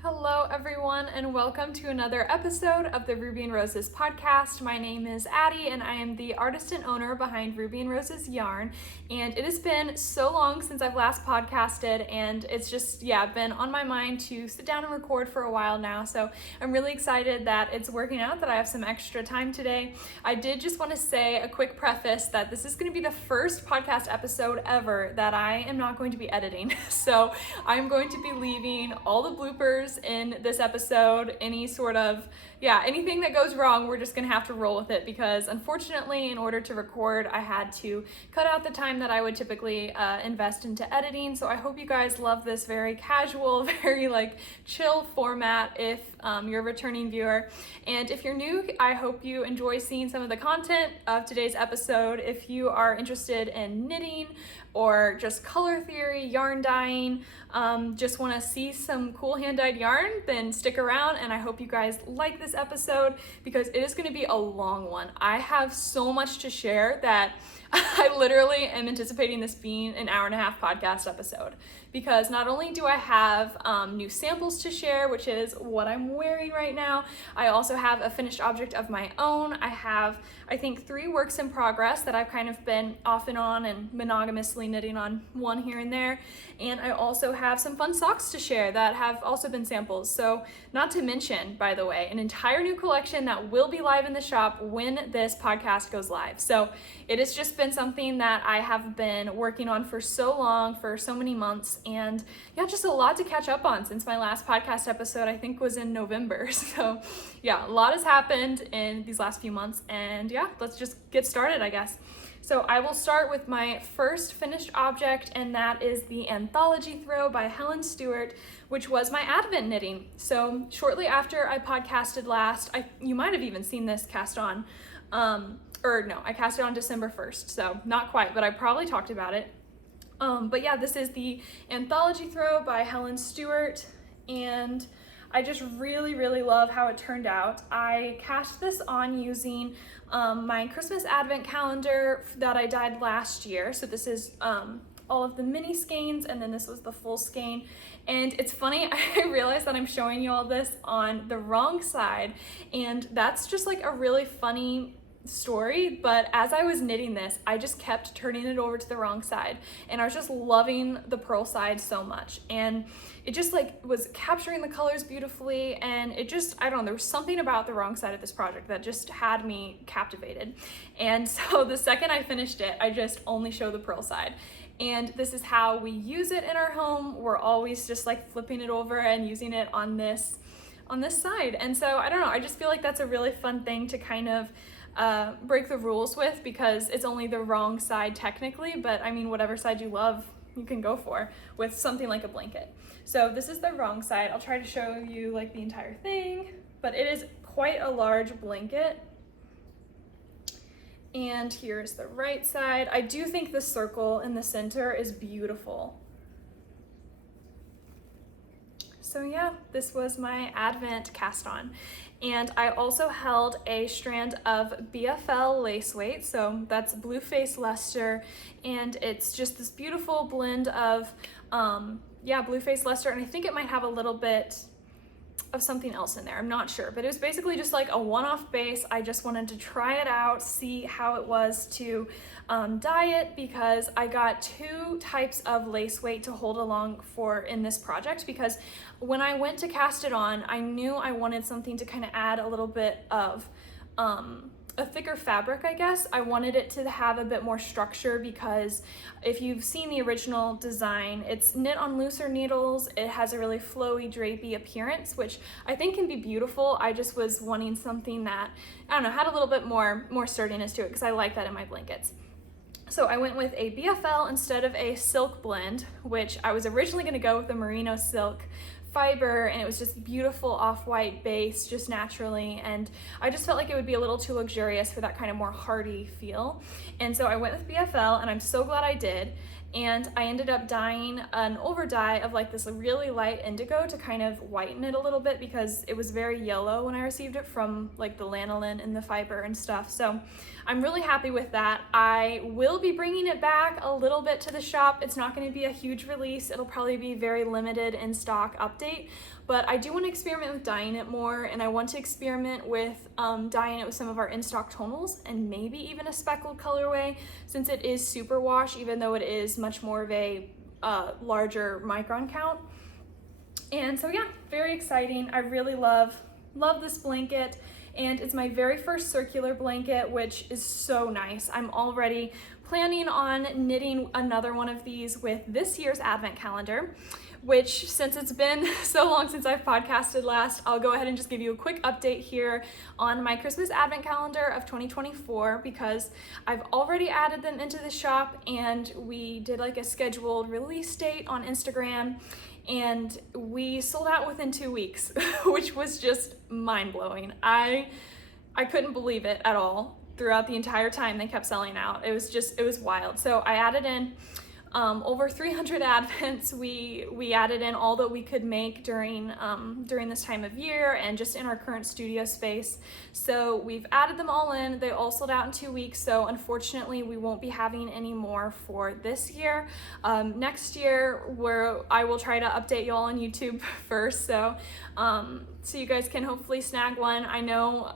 Hello everyone and welcome to another episode of the Ruby and Roses podcast. My name is Addy and I am the artist and owner behind Ruby and Roses Yarn, and it has been so long since I've last podcasted and it's just been on my mind to sit down and record for a while now, so I'm really excited that it's working out, that I have some extra time today. I did just want to say a quick preface that this is going to be the first podcast episode ever that I am not going to be editing, so I'm going to be leaving all the bloopers in this episode. Any sort of anything that goes wrong, we're just gonna have to roll with it, because unfortunately in order to record I had to cut out the time that I would typically invest into editing. So I hope you guys love this very casual, very chill format if you're a returning viewer, and if you're new, I hope you enjoy seeing some of the content of today's episode. If you are interested in knitting or just color theory, yarn dyeing, just want to see some cool hand-dyed yarn, then stick around, and I hope you guys like this episode because it is going to be a long one. I have so much to share that I literally am anticipating this being an hour-and-a-half podcast episode, because not only do I have new samples to share, which is what I'm wearing right now, I also have a finished object of my own. I have, I think, 3 works in progress that I've kind of been off and on and monogamously knitting on one here and there, and I also have some fun socks to share that have also been samples. So not to mention, by the way, an entire new collection that will be live in the shop when this podcast goes live. So it has just been something that I have been working on for so long, for so many months, and just a lot to catch up on since my last podcast episode, I think, was in November. So a lot has happened in these last few months, and let's just get started, I guess. So I will start with my first finished object, and that is the Anthology throw by Helen Stewart, which was my Advent knitting. So shortly after I podcasted last, you might have even seen this cast on, I cast it on December 1st, so not quite, but I probably talked about it. This is the Anthology throw by Helen Stewart, and I just really, really love how it turned out. I cast this on using my Christmas Advent calendar that I dyed last year. So this is all of the mini skeins, and then this was the full skein. And it's funny, I realized that I'm showing you all this on the wrong side, and that's just a really funny story, but as I was knitting this, I just kept turning it over to the wrong side, and I was just loving the purl side so much, and it just was capturing the colors beautifully, and it just, I don't know, there was something about the wrong side of this project that just had me captivated. And so the second I finished it, I just only show the purl side, and this is how we use it in our home. We're always just flipping it over and using it on this side. And so I don't know, I just feel like that's a really fun thing to kind of break the rules with, because it's only the wrong side technically, but I mean, whatever side you love, you can go for with something like a blanket. So this is the wrong side. I'll try to show you the entire thing, but it is quite a large blanket. And here's the right side. I do think the circle in the center is beautiful. So this was my Advent cast on. And I also held a strand of BFL lace weight, so that's Blue Face Leicester, and it's just this beautiful blend of Blue Face Leicester, and I think it might have a little bit of something else in there, I'm not sure, but it was basically just a one-off base. I just wanted to try it out, see how it was to dye it, because I got 2 types of lace weight to hold along for in this project, because when I went to cast it on, I knew I wanted something to kind of add a little bit of a thicker fabric, I guess. I wanted it to have a bit more structure, because if you've seen the original design, it's knit on looser needles. It has a really flowy, drapey appearance, which I think can be beautiful. I just was wanting something that, I don't know, had a little bit more sturdiness to it, because I like that in my blankets. So I went with a BFL instead of a silk blend, which I was originally going to go with a merino silk fiber, and it was just beautiful off-white base just naturally, and I just felt like it would be a little too luxurious for that kind of more hardy feel. And so I went with BFL, and I'm so glad I did. and I ended up dyeing an over dye of like this really light indigo to kind of whiten it a little bit because it was very yellow when I received it from like the lanolin and the fiber and stuff. So I'm really happy with that. I will be bringing it back a little bit to the shop. It's not going to be a huge release. It'll probably be very limited in stock update, but I do want to experiment with dyeing it more, and I want to experiment with dyeing it with some of our in-stock tonals and maybe even a speckled colorway, since it is super wash, even though it is much more of a larger micron count. And so yeah, very exciting. I really love this blanket, and it's my very first circular blanket, which is so nice. I'm already planning on knitting another one of these with this year's advent calendar, which, since it's been so long since I've podcasted last, I'll go ahead and just give you a quick update here on my Christmas advent calendar of 2024, because I've already added them into the shop, and we did like a scheduled release date on Instagram, and we sold out within 2 weeks, which was just mind-blowing. I couldn't believe it at all. Throughout the entire time they kept selling out. It was wild. So I added in over 300 advents. We added in all that we could make during this time of year and just in our current studio space. So we've added them all in. They all sold out in 2 weeks. So unfortunately, we won't be having any more for this year. Next year, I will try to update y'all on YouTube first. So you guys can hopefully snag one. I know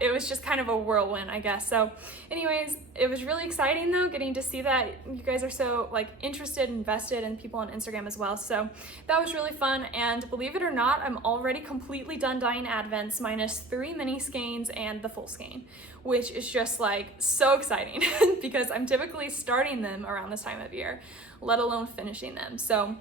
it was just kind of a whirlwind, I guess. So anyways, it was really exciting though, getting to see that you guys are so like interested, invested, and people on Instagram as well. So that was really fun. And believe it or not, I'm already completely done dyeing advents minus 3 mini skeins and the full skein, which is just like so exciting because I'm typically starting them around this time of year, let alone finishing them. So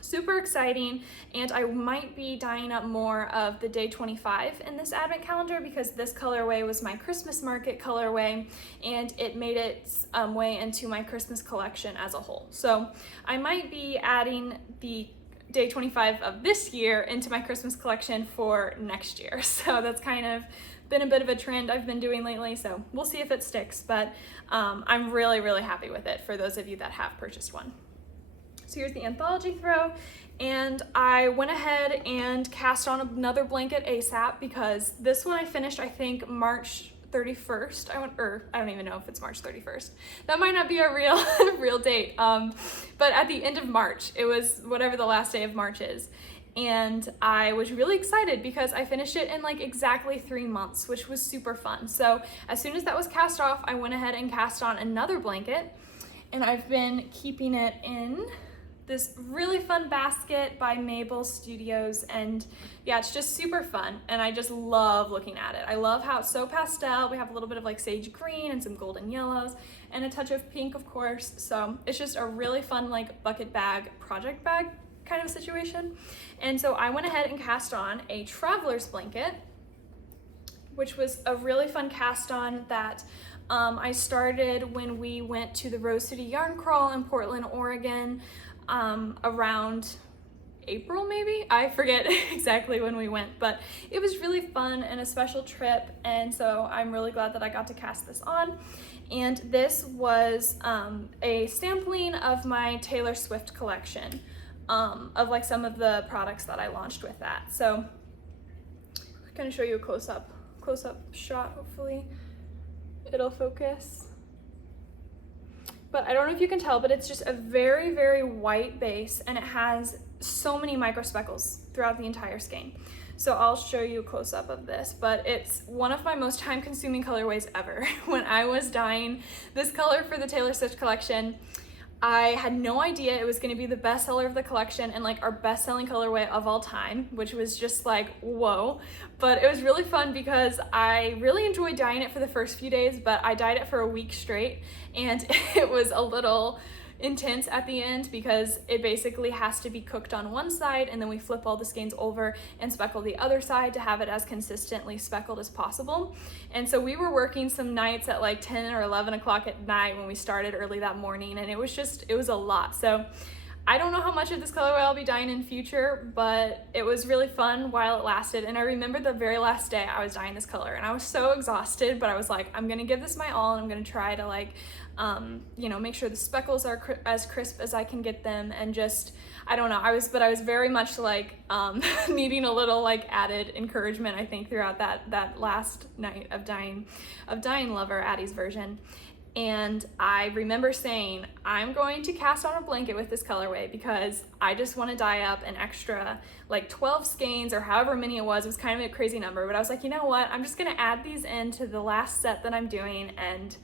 super exciting, and I might be dyeing up more of the day 25 in this advent calendar because this colorway was my Christmas market colorway, and it made its way into my Christmas collection as a whole. So I might be adding the day 25 of this year into my Christmas collection for next year. So that's kind of been a bit of a trend I've been doing lately, so we'll see if it sticks, but I'm really, really happy with it for those of you that have purchased one. So here's the Anthology throw, and I went ahead and cast on another blanket ASAP because this one I finished, I think, March 31st. I don't even know if it's March 31st. That might not be a real date, but at the end of March, it was whatever the last day of March is. And I was really excited because I finished it in like exactly 3 months, which was super fun. So as soon as that was cast off, I went ahead and cast on another blanket, and I've been keeping it in this really fun basket by Mabel Studios, and yeah, it's just super fun, and I just love looking at it. I love how it's so pastel. We have a little bit of like sage green and some golden yellows and a touch of pink, of course. So it's just a really fun like bucket bag, project bag kind of situation. And so I went ahead and cast on a traveler's blanket, which was a really fun cast on that I started when we went to the Rose City Yarn Crawl in Portland, Oregon, around April maybe? I forget exactly when we went, but it was really fun and a special trip, and so I'm really glad that I got to cast this on. And this was a sampling of my Taylor Swift collection, of like some of the products that I launched with that. So I'm gonna show you a close-up shot, hopefully it'll focus. But I don't know if you can tell, but it's just a very, very white base, and it has so many micro speckles throughout the entire skein. So I'll show you a close-up of this, but it's one of my most time-consuming colorways ever. When I was dyeing this color for the Taylor Swift collection, I had no idea it was going to be the best seller of the collection and like our best selling colorway of all time, which was just like, whoa. But it was really fun because I really enjoyed dyeing it for the first few days, but I dyed it for a week straight, and it was a little intense at the end because it basically has to be cooked on one side, and then we flip all the skeins over and speckle the other side to have it as consistently speckled as possible. And so we were working some nights at like 10 or 11 o'clock at night when we started early that morning, and it was a lot. So I don't know how much of this colorway I'll be dyeing in future, but it was really fun while it lasted. And I remember the very last day I was dyeing this color, and I was so exhausted, but I was like, I'm gonna give this my all, and I'm gonna try to like you know, make sure the speckles are as crisp as I can get them, and just, I don't know, I was very much like needing a little like added encouragement, I think, throughout that last night of Dying Lover, Addy's version. And I remember saying, I'm going to cast on a blanket with this colorway because I just want to dye up an extra like 12 skeins or however many it was. It was kind of a crazy number, but I was like, you know what? I'm just going to add these into the last set that I'm doing, and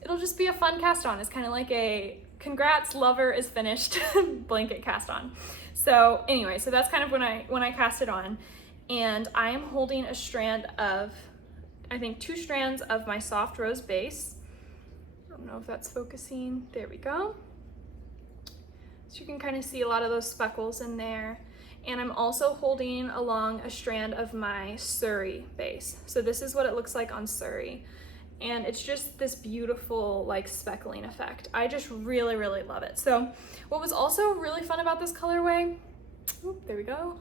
it'll just be a fun cast on. It's kind of like a congrats, lover is finished blanket cast on. So anyway, so that's kind of when I cast it on, and I am holding a strand of, I think 2 strands of my soft rose base. I don't know if that's focusing. There we go. So you can kind of see a lot of those speckles in there. And I'm also holding along a strand of my Surrey base. So this is what it looks like on Surrey. And it's just this beautiful like speckling effect. I just really, really love it. So what was also really fun about this colorway, there we go.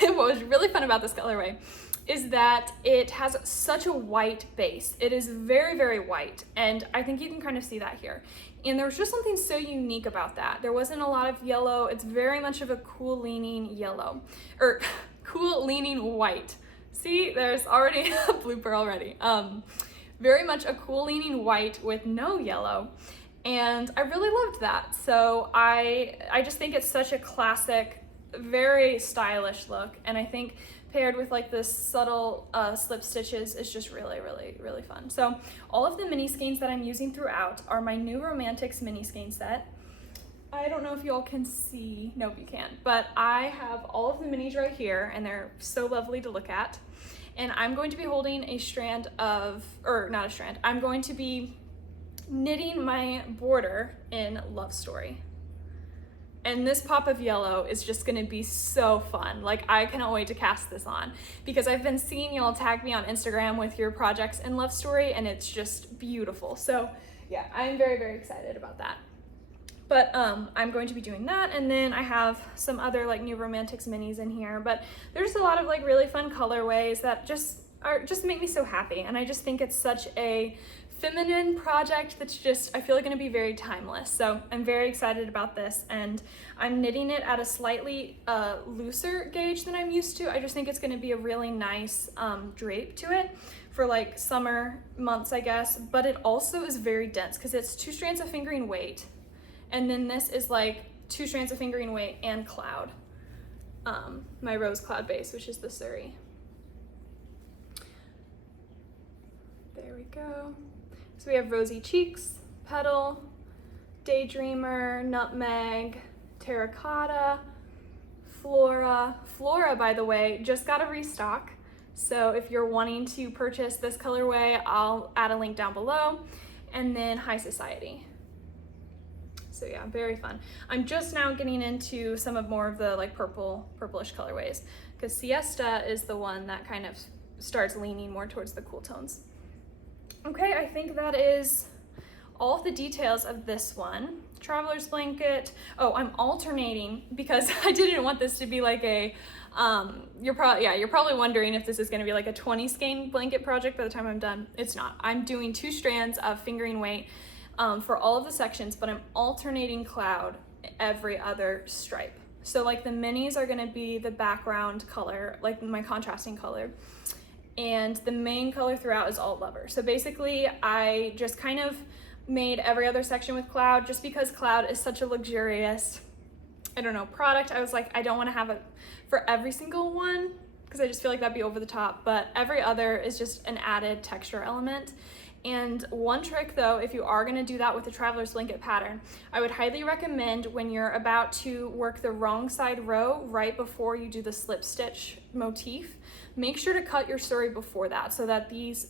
What was really fun about this colorway is that it has such a white base. It is very, very white, and I think you can kind of see that here. And there was just something so unique about that. There wasn't a lot of yellow. It's very much of a cool leaning yellow, or cool leaning white. See, there's already a blooper already. Very much a cool leaning white with no yellow. And I really loved that. So I just think it's such a classic, very stylish look. And I think paired with like this subtle slip stitches is just really, really, really fun. So all of the mini skeins that I'm using throughout are my New Romantics mini skein set. I don't know if you all can see, nope you can't, but I have all of the minis right here, and they're so lovely to look at. And I'm going to be holding a strand of, or not a strand, I'm going to be knitting my border in Love Story. And this pop of yellow is just gonna be so fun. Like, I cannot wait to cast this on, because I've been seeing y'all tag me on Instagram with your projects in Love Story, and it's just beautiful. So yeah, I'm very, very excited about that. But I'm going to be doing that, and then I have some other like New Romantics minis in here, but there's a lot of like really fun colorways that just make me so happy. And I just think it's such a feminine project that's just, I feel like gonna be very timeless. So I'm very excited about this, and I'm knitting it at a slightly looser gauge than I'm used to. I just think it's gonna be a really nice drape to it for like summer months, I guess, but it also is very dense because it's 2 strands of fingering weight, and then this is like 2 strands of fingering weight and cloud, my rose cloud base, which is the Surrey. There we go. So we have Rosy Cheeks, Petal, Daydreamer, Nutmeg, Terracotta, Flora. Flora, by the way, just got a restock. So if you're wanting to purchase this colorway, I'll add a link down below. And then High Society. So yeah, very fun. I'm just now getting into some of more of the like purplish colorways, because Siesta is the one that kind of starts leaning more towards the cool tones. Okay, I think that is all of the details of this one. Traveler's blanket. Oh, I'm alternating because I didn't want this to be like a, you're probably wondering if this is gonna be like a 20 skein blanket project by the time I'm done. It's not. I'm doing 2 strands of fingering weight for all of the sections, but I'm alternating cloud every other stripe. So like the minis are gonna be the background color, like my contrasting color. And the main color throughout is all Lover. So basically I just kind of made every other section with cloud, just because cloud is such a luxurious, I don't know, product. I was like, I don't want to have it for every single one because I just feel like that'd be over the top, but every other is just an added texture element. And one trick though, if you are gonna do that with the Traveler's Blanket pattern, I would highly recommend when you're about to work the wrong side row right before you do the slip stitch motif, make sure to cut your Surrey before that so that these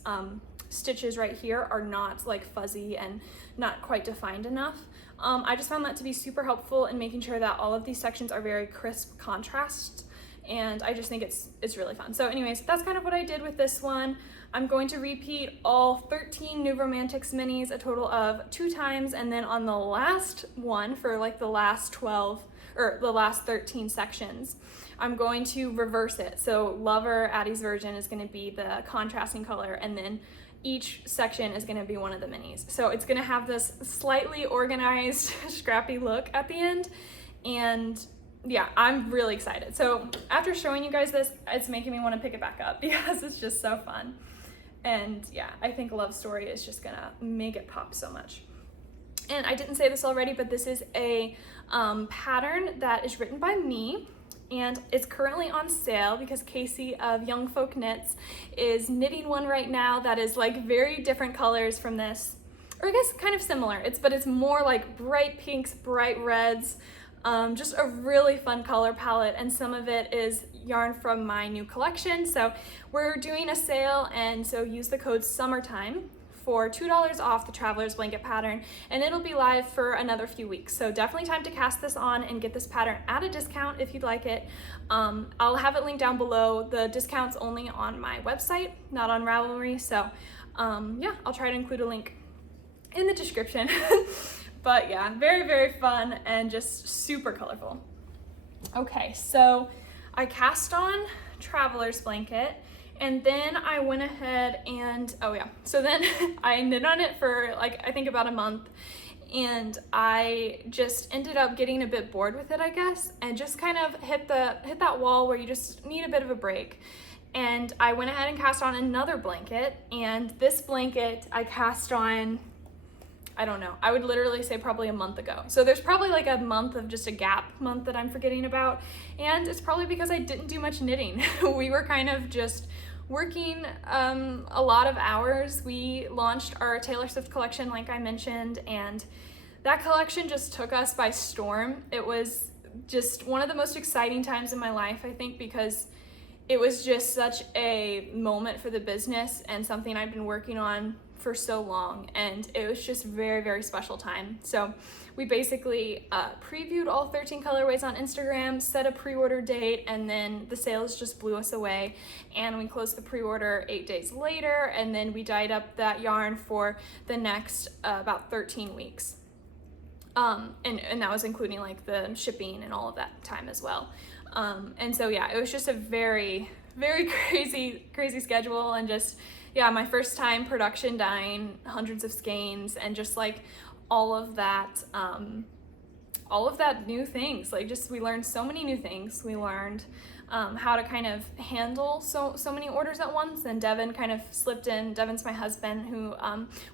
stitches right here are not like fuzzy and not quite defined enough. I just found that to be super helpful in making sure that all of these sections are very crisp contrasts, and I just think it's really fun. So anyways, that's kind of what I did with this one. I'm going to repeat all 13 New Romantics minis a total of 2 times, and then on the last one for like the last 12 or the last 13 sections, I'm going to reverse it. So Lover, Addy's version, is going to be the contrasting color, and then each section is going to be one of the minis. So it's going to have this slightly organized, scrappy look at the end. And yeah, I'm really excited. So after showing you guys this, it's making me want to pick it back up because it's just so fun. And yeah, I think Love Story is just gonna make it pop so much. And I didn't say this already, but this is a pattern that is written by me, and it's currently on sale because Casey of Young Folk Knits is knitting one right now that is like very different colors from this, or I guess kind of similar. But it's more like bright pinks, bright reds, just a really fun color palette, and some of it is yarn from my new collection. So we're doing a sale, and so use the code SUMMERTIME for $2 off the Traveler's Blanket pattern, and it'll be live for another few weeks. So definitely time to cast this on and get this pattern at a discount if you'd like it. I'll have it linked down below. The discount's only on my website, not on Ravelry. So yeah, I'll try to include a link in the description. But yeah, very, very fun and just super colorful. Okay, so I cast on Traveler's Blanket, and then I went ahead and, oh yeah, so then I knit on it for like, I think about a month, and I just ended up getting a bit bored with it, I guess, and just kind of hit that wall where you just need a bit of a break. And I went ahead and cast on another blanket, and this blanket I cast on, I don't know, I would literally say probably a month ago. So there's probably like a month of just a gap month that I'm forgetting about. And it's probably because I didn't do much knitting. We were kind of just working a lot of hours. We launched our Taylor Swift collection, like I mentioned, and that collection just took us by storm. It was just one of the most exciting times in my life, I think, because it was just such a moment for the business and something I've been working on for so long, and it was just very, very special time. So we basically previewed all 13 colorways on Instagram, set a pre-order date, and then the sales just blew us away, and we closed the pre-order 8 days later, and then we dyed up that yarn for the next about 13 weeks. And that was including like the shipping and all of that time as well. And so yeah, it was just a very, very crazy schedule, and just, yeah, my first time production dyeing hundreds of skeins, and just like all of that new things. Like, just, we learned so many new things. We learned how to kind of handle so many orders at once, and Devin kind of slipped in. Devin's my husband, who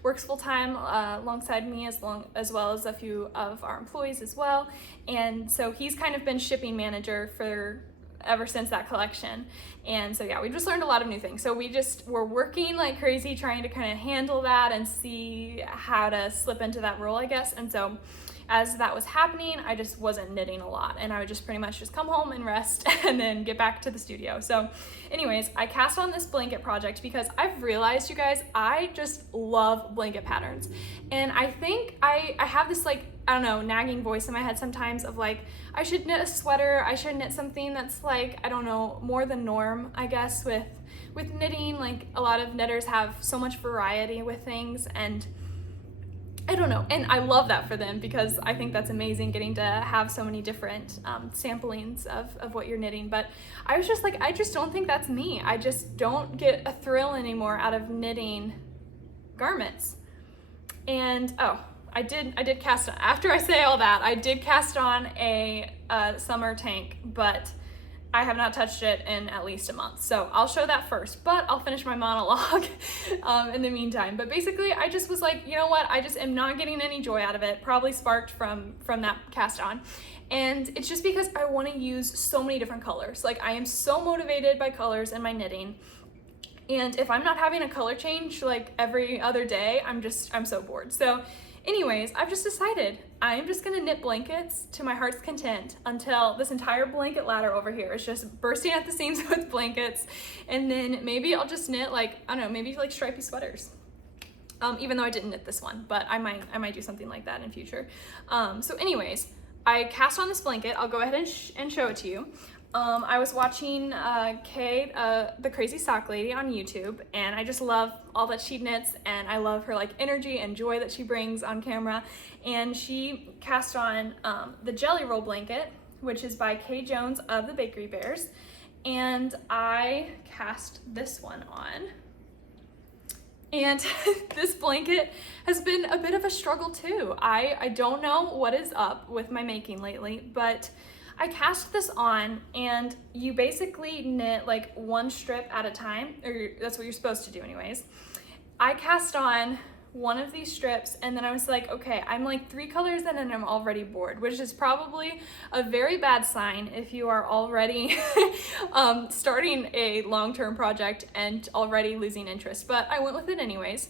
works full-time alongside me, as well as a few of our employees as well, and so he's kind of been shipping manager for ever since that collection. And so yeah, we just learned a lot of new things. So we just were working like crazy trying to kind of handle that and see how to slip into that role, I guess. And so as that was happening, I just wasn't knitting a lot, and I would just pretty much just come home and rest and then get back to the studio. So anyways, I cast on this blanket project because I've realized, you guys, I just love blanket patterns. And I think I have this, like, I don't know, nagging voice in my head sometimes of like, I should knit a sweater, I should knit something that's like, I don't know, more the norm, I guess, with knitting. Like, a lot of knitters have so much variety with things, and I don't know, and I love that for them, because I think that's amazing, getting to have so many different samplings of what you're knitting. But I was just like, I just don't think that's me. I just don't get a thrill anymore out of knitting garments. And oh, I did cast on, after I say all that, I did cast on a summer tank, but I have not touched it in at least a month. So I'll show that first, but I'll finish my monologue in the meantime. But basically, I just was like, you know what? I just am not getting any joy out of it, probably sparked from that cast on. And it's just because I want to use so many different colors. Like, I am so motivated by colors in my knitting. And if I'm not having a color change like every other day, I'm so bored. So anyways, I've just decided I'm just gonna knit blankets to my heart's content until this entire blanket ladder over here is just bursting at the seams with blankets. And then maybe I'll just knit, like, I don't know, maybe like stripy sweaters. Even though I didn't knit this one, but I might do something like that in future. So anyways, I cast on this blanket. I'll go ahead and show it to you. I was watching Kay, the Crazy Sock Lady, on YouTube, and I just love all that she knits, and I love her like energy and joy that she brings on camera. And she cast on the Jelly Roll blanket, which is by Kay Jones of the Bakery Bears, and I cast this one on. And this blanket has been a bit of a struggle too. I don't know what is up with my making lately, but I cast this on and you basically knit like one strip at a time, or that's what you're supposed to do anyways. I cast on one of these strips and then I was like, okay, I'm like 3 colors in and I'm already bored, which is probably a very bad sign if you are already starting a long-term project and already losing interest. But I went with it anyways.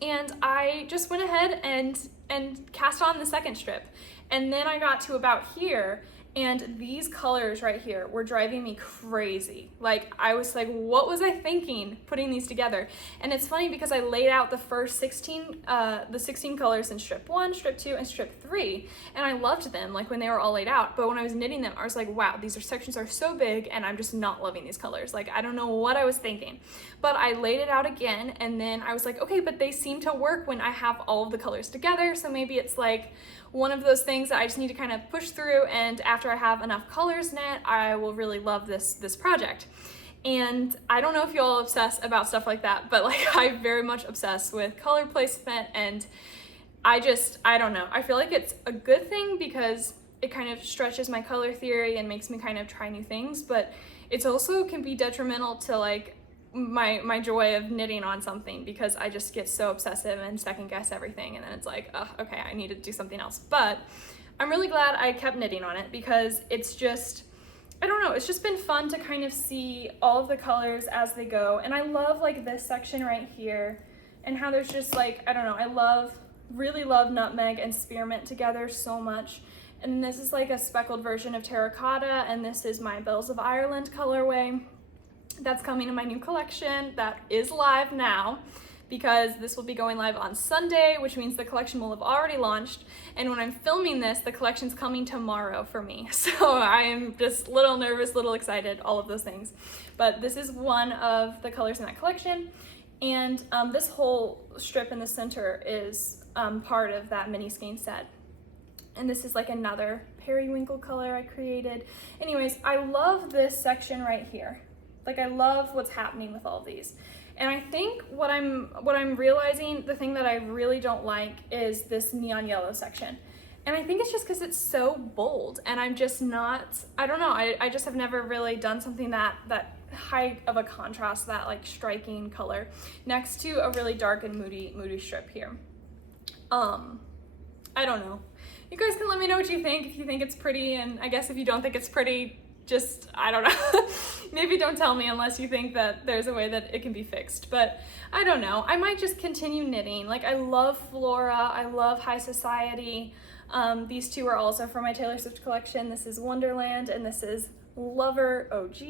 And I just went ahead and cast on the second strip. And then I got to about here, and these colors right here were driving me crazy. Like, I was like, what was I thinking putting these together? And it's funny because I laid out the first 16 colors in strip 1, strip 2, and strip 3, and I loved them like when they were all laid out. But when I was knitting them, I was like, wow, these sections are so big and I'm just not loving these colors. Like, I don't know what I was thinking. But I laid it out again, and then I was like, okay, but they seem to work when I have all of the colors together, so maybe it's like one of those things that I just need to kind of push through, and after I have enough colors knit, I will really love this project. And I don't know if you all obsess about stuff like that, but like I very much obsess with color placement, and I don't know. I feel like it's a good thing because it kind of stretches my color theory and makes me kind of try new things, but it's also can be detrimental to like my joy of knitting on something, because I just get so obsessive and second guess everything, and then it's like, oh, okay, I need to do something else. But I'm really glad I kept knitting on it, because it's just, I don't know, it's just been fun to kind of see all of the colors as they go. And I love like this section right here and how there's just like, I don't know, I really love nutmeg and spearmint together so much. And this is like a speckled version of terracotta, and this is my Bells of Ireland colorway. That's coming in my new collection that is live now, because this will be going live on Sunday, which means the collection will have already launched. And when I'm filming this, the collection's coming tomorrow for me. So I am just a little nervous, little excited, all of those things. But this is one of the colors in that collection. And this whole strip in the center is part of that mini skein set. And this is like another periwinkle color I created. Anyways, I love this section right here. Like, I love what's happening with all of these. And I think what I'm realizing, the thing that I really don't like is this neon yellow section. And I think it's just because it's so bold, and I'm just not, I don't know, I just have never really done something that high of a contrast, that like striking color next to a really dark and moody strip here. I don't know. You guys can let me know what you think, if you think it's pretty, and I guess if you don't think it's pretty, just, I don't know, maybe don't tell me unless you think that there's a way that it can be fixed. But I don't know, I might just continue knitting. Like, I love Flora, I love High Society. These two are also from my Taylor Swift collection. This is Wonderland and this is Lover OG.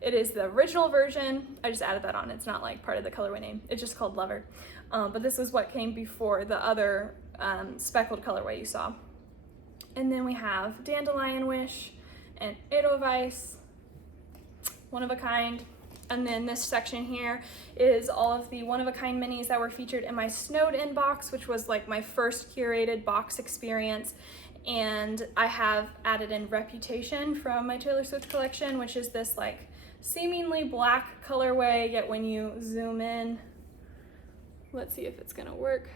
It is the original version. I just added that on. It's not like part of the colorway name. It's just called Lover. But this was what came before the other speckled colorway you saw. And then we have Dandelion Wish and Edelweiss, one of a kind. And then this section here is all of the one-of-a-kind minis that were featured in my Snowed In box, which was like my first curated box experience. And I have added in Reputation from my Taylor Swift collection, which is this like seemingly black colorway, yet when you zoom in, let's see if it's gonna work.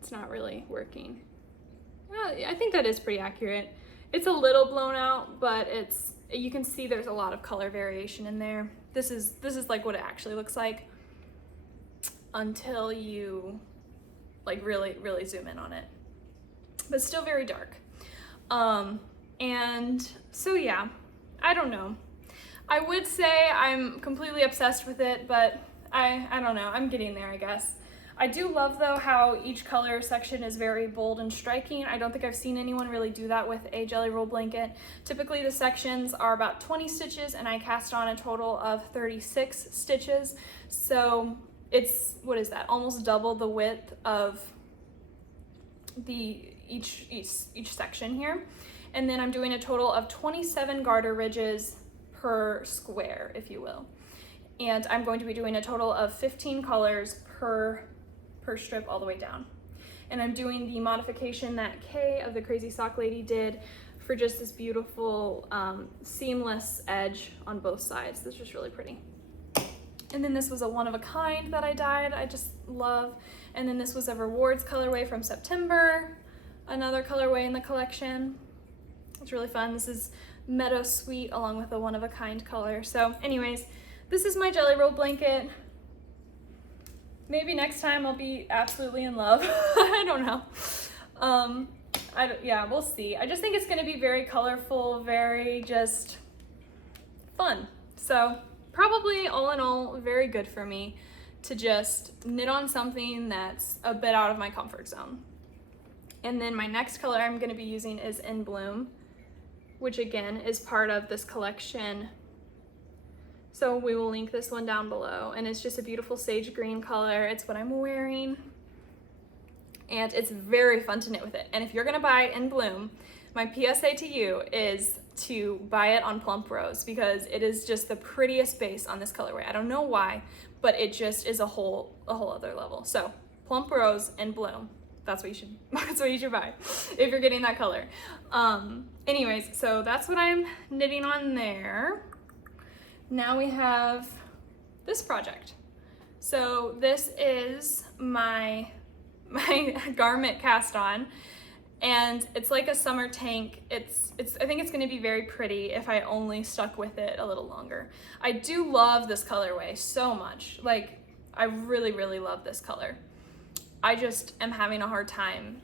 It's not really working. Well, I think that is pretty accurate. It's a little blown out, but you can see there's a lot of color variation in there. This is like what it actually looks like until you like really zoom in on it, but still very dark. And so yeah, I don't know. I would say I'm completely obsessed with it, but I don't know, I'm getting there, I guess. I do love though how each color section is very bold and striking. I don't think I've seen anyone really do that with a jelly roll blanket. Typically the sections are about 20 stitches and I cast on a total of 36 stitches. So it's, what is that? Almost double the width of each section here. And then I'm doing a total of 27 garter ridges per square, if you will. And I'm going to be doing a total of 15 colors per strip all the way down. And I'm doing the modification that Kay of the Crazy Sock Lady did for just this beautiful seamless edge on both sides. That's just really pretty. And then this was a one of a kind that I dyed, I just love. And then this was a rewards colorway from September, another colorway in the collection. It's really fun. This is Meadow Sweet along with a one of a kind color. So anyways, this is my jelly roll blanket. Maybe next time I'll be absolutely in love. I don't know. Yeah, we'll see. I just think it's gonna be very colorful, very just fun. So probably all in all, very good for me to just knit on something that's a bit out of my comfort zone. And then my next color I'm gonna be using is In Bloom, which again is part of this collection. So we will link this one down below, and it's just a beautiful sage green color. It's what I'm wearing, and it's very fun to knit with it. And if you're gonna buy In Bloom, my PSA to you is to buy it on Plump Rose, because it is just the prettiest base on this colorway. I don't know why, but it just is a whole other level. So Plump Rose and Bloom, that's what you should buy if you're getting that color. Anyways, so that's what I'm knitting on there. Now we have this project. So this is my garment cast on, and it's like a summer tank. I think it's gonna be very pretty if I only stuck with it a little longer. I do love this colorway so much. Like, I really, really love this color. I just am having a hard time,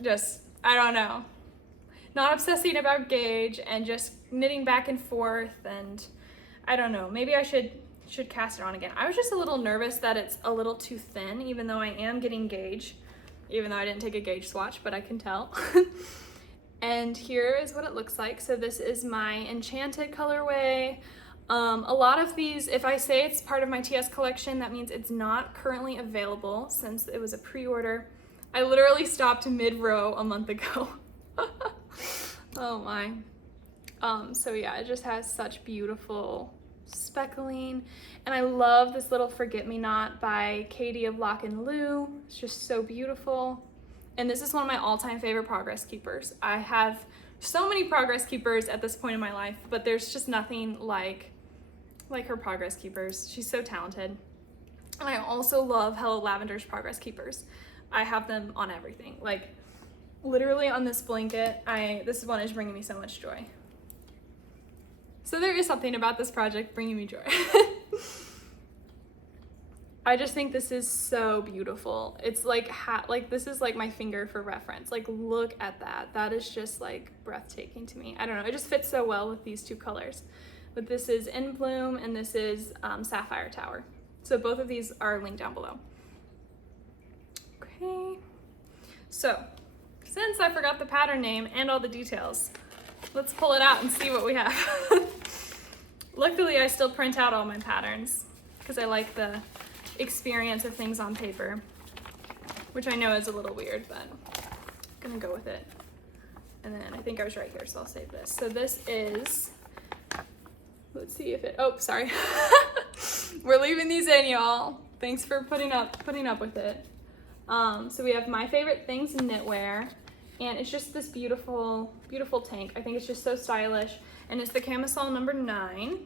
I don't know, not obsessing about gauge and just knitting back and forth, and I don't know, maybe I should cast it on again. I was just a little nervous that it's a little too thin, even though I am getting gauge, even though I didn't take a gauge swatch, but I can tell. And here is what it looks like. So this is my Enchanted colorway. A lot of these, if I say it's part of my TS collection, that means it's not currently available since it was a pre-order. I literally stopped mid-row a month ago. Oh my. So yeah, it just has such beautiful speckling, and I love this little Forget-Me-Not by Katie of Lock and Lou. It's just so beautiful, and this is one of my all-time favorite Progress Keepers. I have so many Progress Keepers at this point in my life, but there's just nothing like her Progress Keepers. She's so talented. And I also love Hello Lavender's Progress Keepers. I have them on everything, like literally on this blanket. This one is bringing me so much joy. So there is something about this project bringing me joy. I just think this is so beautiful. It's like, this is like my finger for reference. Like, look at that. That is just like breathtaking to me. I don't know, it just fits so well with these two colors. But this is In Bloom, and this is Sapphire Tower. So both of these are linked down below. Okay, so since I forgot the pattern name and all the details, let's pull it out and see what we have. Luckily, I still print out all my patterns because I like the experience of things on paper, which I know is a little weird, but I'm gonna go with it. And then I think I was right here, so I'll save this. So this is, let's see if it, oh, sorry. We're leaving these in, y'all. Thanks for putting up with it. So we have My Favorite Things Knitwear, and it's just this beautiful, beautiful tank. I think it's just so stylish, and it's the camisole number 9.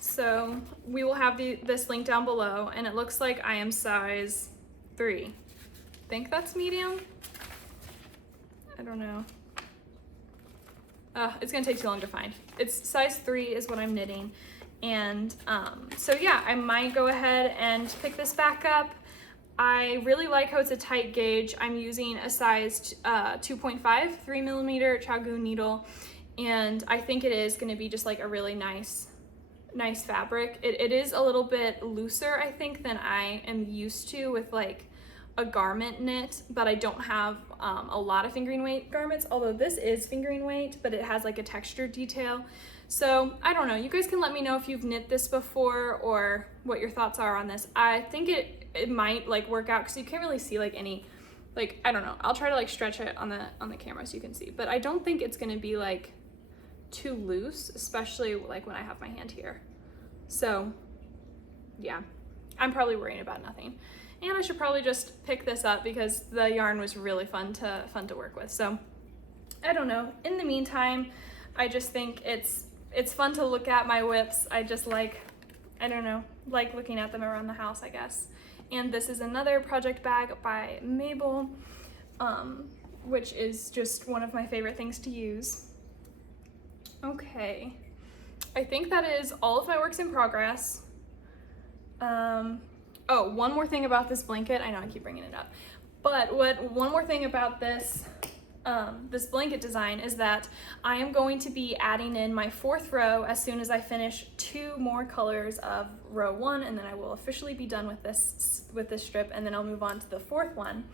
So we will have this link down below, and it looks like I am size 3. I think that's medium. I don't know. It's gonna take too long to find. It's size 3 is what I'm knitting. And so yeah, I might go ahead and pick this back up. I really like how it's a tight gauge. I'm using a size 2.5, 3mm Chagoon needle, and I think it is gonna be just like a really nice fabric. It is a little bit looser, I think, than I am used to with like a garment knit, but I don't have a lot of fingering weight garments, although this is fingering weight, but it has like a textured detail. So I don't know, you guys can let me know if you've knit this before or what your thoughts are on this. I think it might like work out because you can't really see like any, like, I don't know, I'll try to like stretch it on the camera so you can see, but I don't think it's gonna be like too loose, especially like when I have my hand here. So yeah, I'm probably worrying about nothing. And I should probably just pick this up because the yarn was really fun to work with. So I don't know. In the meantime, I just think it's fun to look at my whips. I I don't know, like looking at them around the house, I guess. And this is another project bag by Mabel, which is just one of my favorite things to use. Okay, I think that is all of my works in progress. Oh, one more thing about this blanket. I know I keep bringing it up, but one more thing about this this blanket design is that I am going to be adding in my 4th row as soon as I finish 2 more colors of row 1, and then I will officially be done with this strip, and then I'll move on to the 4th one.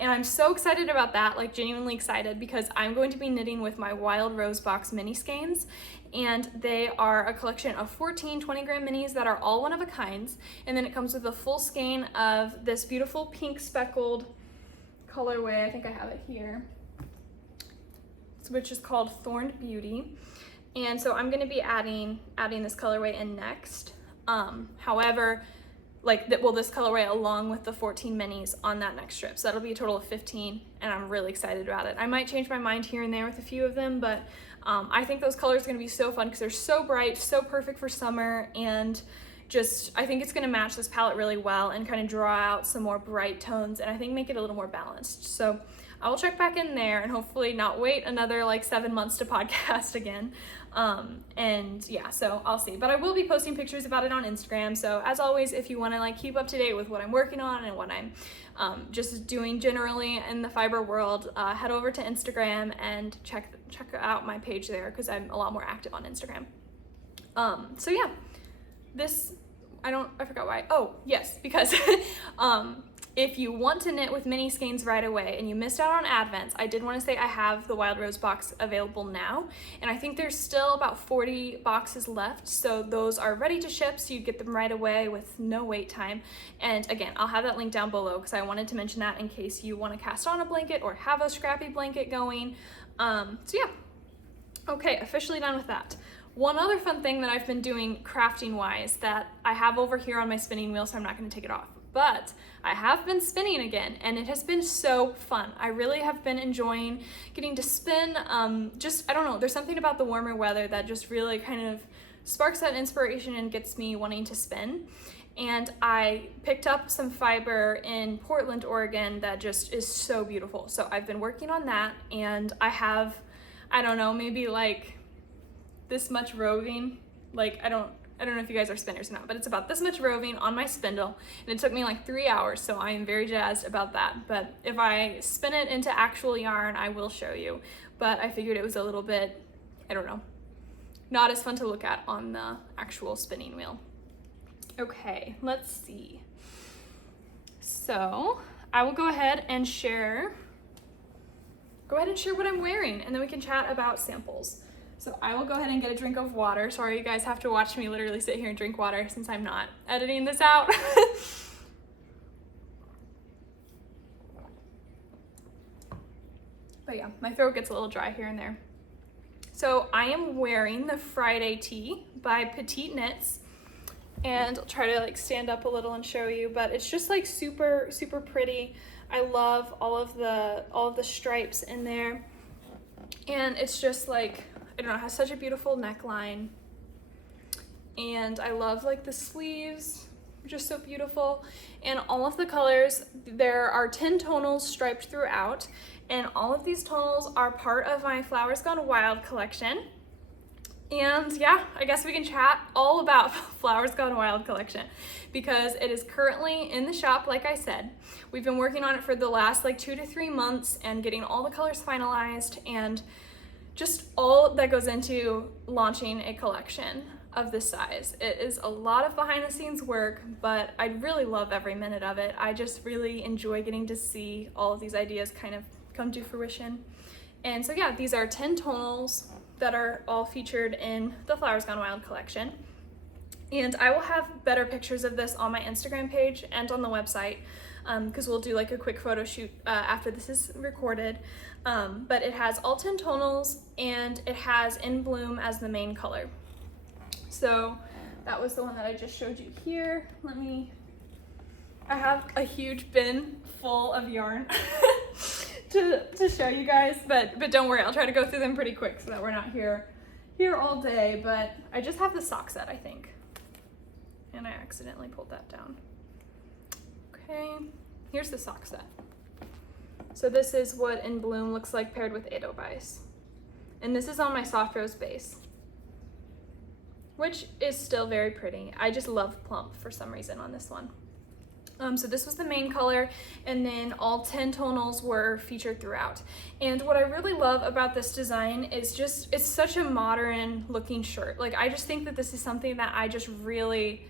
And I'm so excited about that, like genuinely excited, because I'm going to be knitting with my Wild Rose Box mini skeins, and they are a collection of 14 20-gram minis that are all one of a kinds, and then it comes with a full skein of this beautiful pink speckled colorway. I think I have it here, which is called Thorned Beauty. And so I'm going to be adding this colorway in next. However, this colorway along with the 14 minis on that next strip. So that'll be a total of 15, and I'm really excited about it. I might change my mind here and there with a few of them, but I think those colors are going to be so fun because they're so bright, so perfect for summer, and just I think it's going to match this palette really well and kind of draw out some more bright tones, and I think make it a little more balanced. So I will check back in there and hopefully not wait another like 7 months to podcast again. And yeah, so I'll see. But I will be posting pictures about it on Instagram. So as always, if you want to like keep up to date with what I'm working on and what I'm just doing generally in the fiber world, head over to Instagram and check out my page there because I'm a lot more active on Instagram. So yeah, I forgot why. Oh, yes, because if you want to knit with mini skeins right away and you missed out on Advents, I did want to say I have the Wild Rose box available now, and I think there's still about 40 boxes left, so those are ready to ship, so you get them right away with no wait time. And again, I'll have that link down below because I wanted to mention that in case you want to cast on a blanket or have a Scrappy blanket going. So yeah, okay, officially done with that. One other fun thing that I've been doing crafting wise that I have over here on my spinning wheel, so I'm not going to take it off, but I have been spinning again, and it has been so fun. I really have been enjoying getting to spin. I don't know, there's something about the warmer weather that just really kind of sparks that inspiration and gets me wanting to spin. And I picked up some fiber in Portland, Oregon that just is so beautiful. So I've been working on that, and I have, I don't know, maybe like this much roving, like I don't know if you guys are spinners or not, but it's about this much roving on my spindle, and it took me like 3 hours, so I am very jazzed about that. But if I spin it into actual yarn, I will show you, but I figured it was a little bit, I don't know, not as fun to look at on the actual spinning wheel. Okay, let's see. So I will go ahead and share what I'm wearing, and then we can chat about samples. So I will go ahead and get a drink of water. Sorry, you guys have to watch me literally sit here and drink water since I'm not editing this out. But yeah, my throat gets a little dry here and there. So I am wearing the Friday tee by Petite Knits, and I'll try to like stand up a little and show you, but it's just like super, super pretty. I love all of the stripes in there, and it's just like, I don't know, it has such a beautiful neckline, and I love like the sleeves, just so beautiful. And all of the colors, there are 10 tonals striped throughout, and all of these tonals are part of my Flowers Gone Wild collection. And yeah, I guess we can chat all about Flowers Gone Wild collection because it is currently in the shop. Like I said, we've been working on it for the last like 2 to 3 months and getting all the colors finalized, and just all that goes into launching a collection of this size. It is a lot of behind the scenes work, but I really love every minute of it. I just really enjoy getting to see all of these ideas kind of come to fruition. And so yeah, these are 10 tonals that are all featured in the Flowers Gone Wild collection. And I will have better pictures of this on my Instagram page and on the website, because we'll do like a quick photo shoot after this is recorded. But it has all 10 tonals, and it has In Bloom as the main color. So that was the one that I just showed you here. I have a huge bin full of yarn to show you guys, but don't worry, I'll try to go through them pretty quick so that we're not here all day. But I just have the sock set, I think. and I accidentally pulled that down. Okay, here's the sock set. So this is what In Bloom looks like paired with Edelweiss. And this is on my soft rose base, which is still very pretty. I just love plump for some reason on this one. So this was the main color, and then all 10 tonals were featured throughout. And what I really love about this design is just, it's such a modern looking shirt. Like, I just think that this is something that I just really,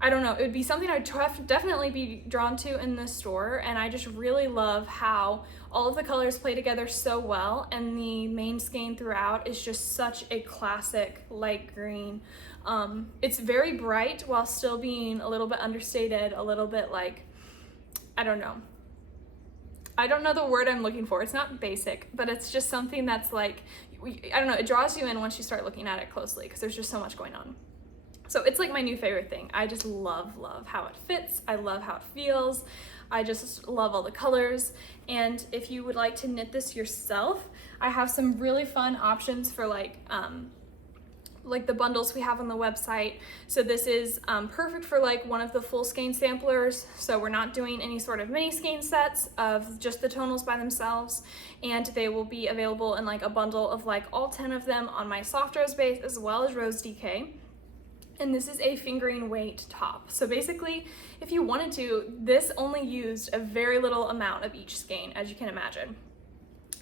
I don't know, it would be something I'd definitely be drawn to in the store, and I just really love how all of the colors play together so well, and the main skein throughout is just such a classic light green. It's very bright while still being a little bit understated, a little bit like, I don't know the word I'm looking for. It's not basic, but it's just something that's like, I don't know, it draws you in once you start looking at it closely because there's just so much going on. So it's like my new favorite thing. I just love how it fits. I love how it feels. I just love all the colors. And if you would like to knit this yourself, I have some really fun options for like the bundles we have on the website. So this is perfect for like one of the full skein samplers. So we're not doing any sort of mini skein sets of just the tonals by themselves. And they will be available in like a bundle of like all 10 of them on my soft rose base as well as rose DK. And this is a fingering weight top. So basically, if you wanted to, this only used a very little amount of each skein, as you can imagine.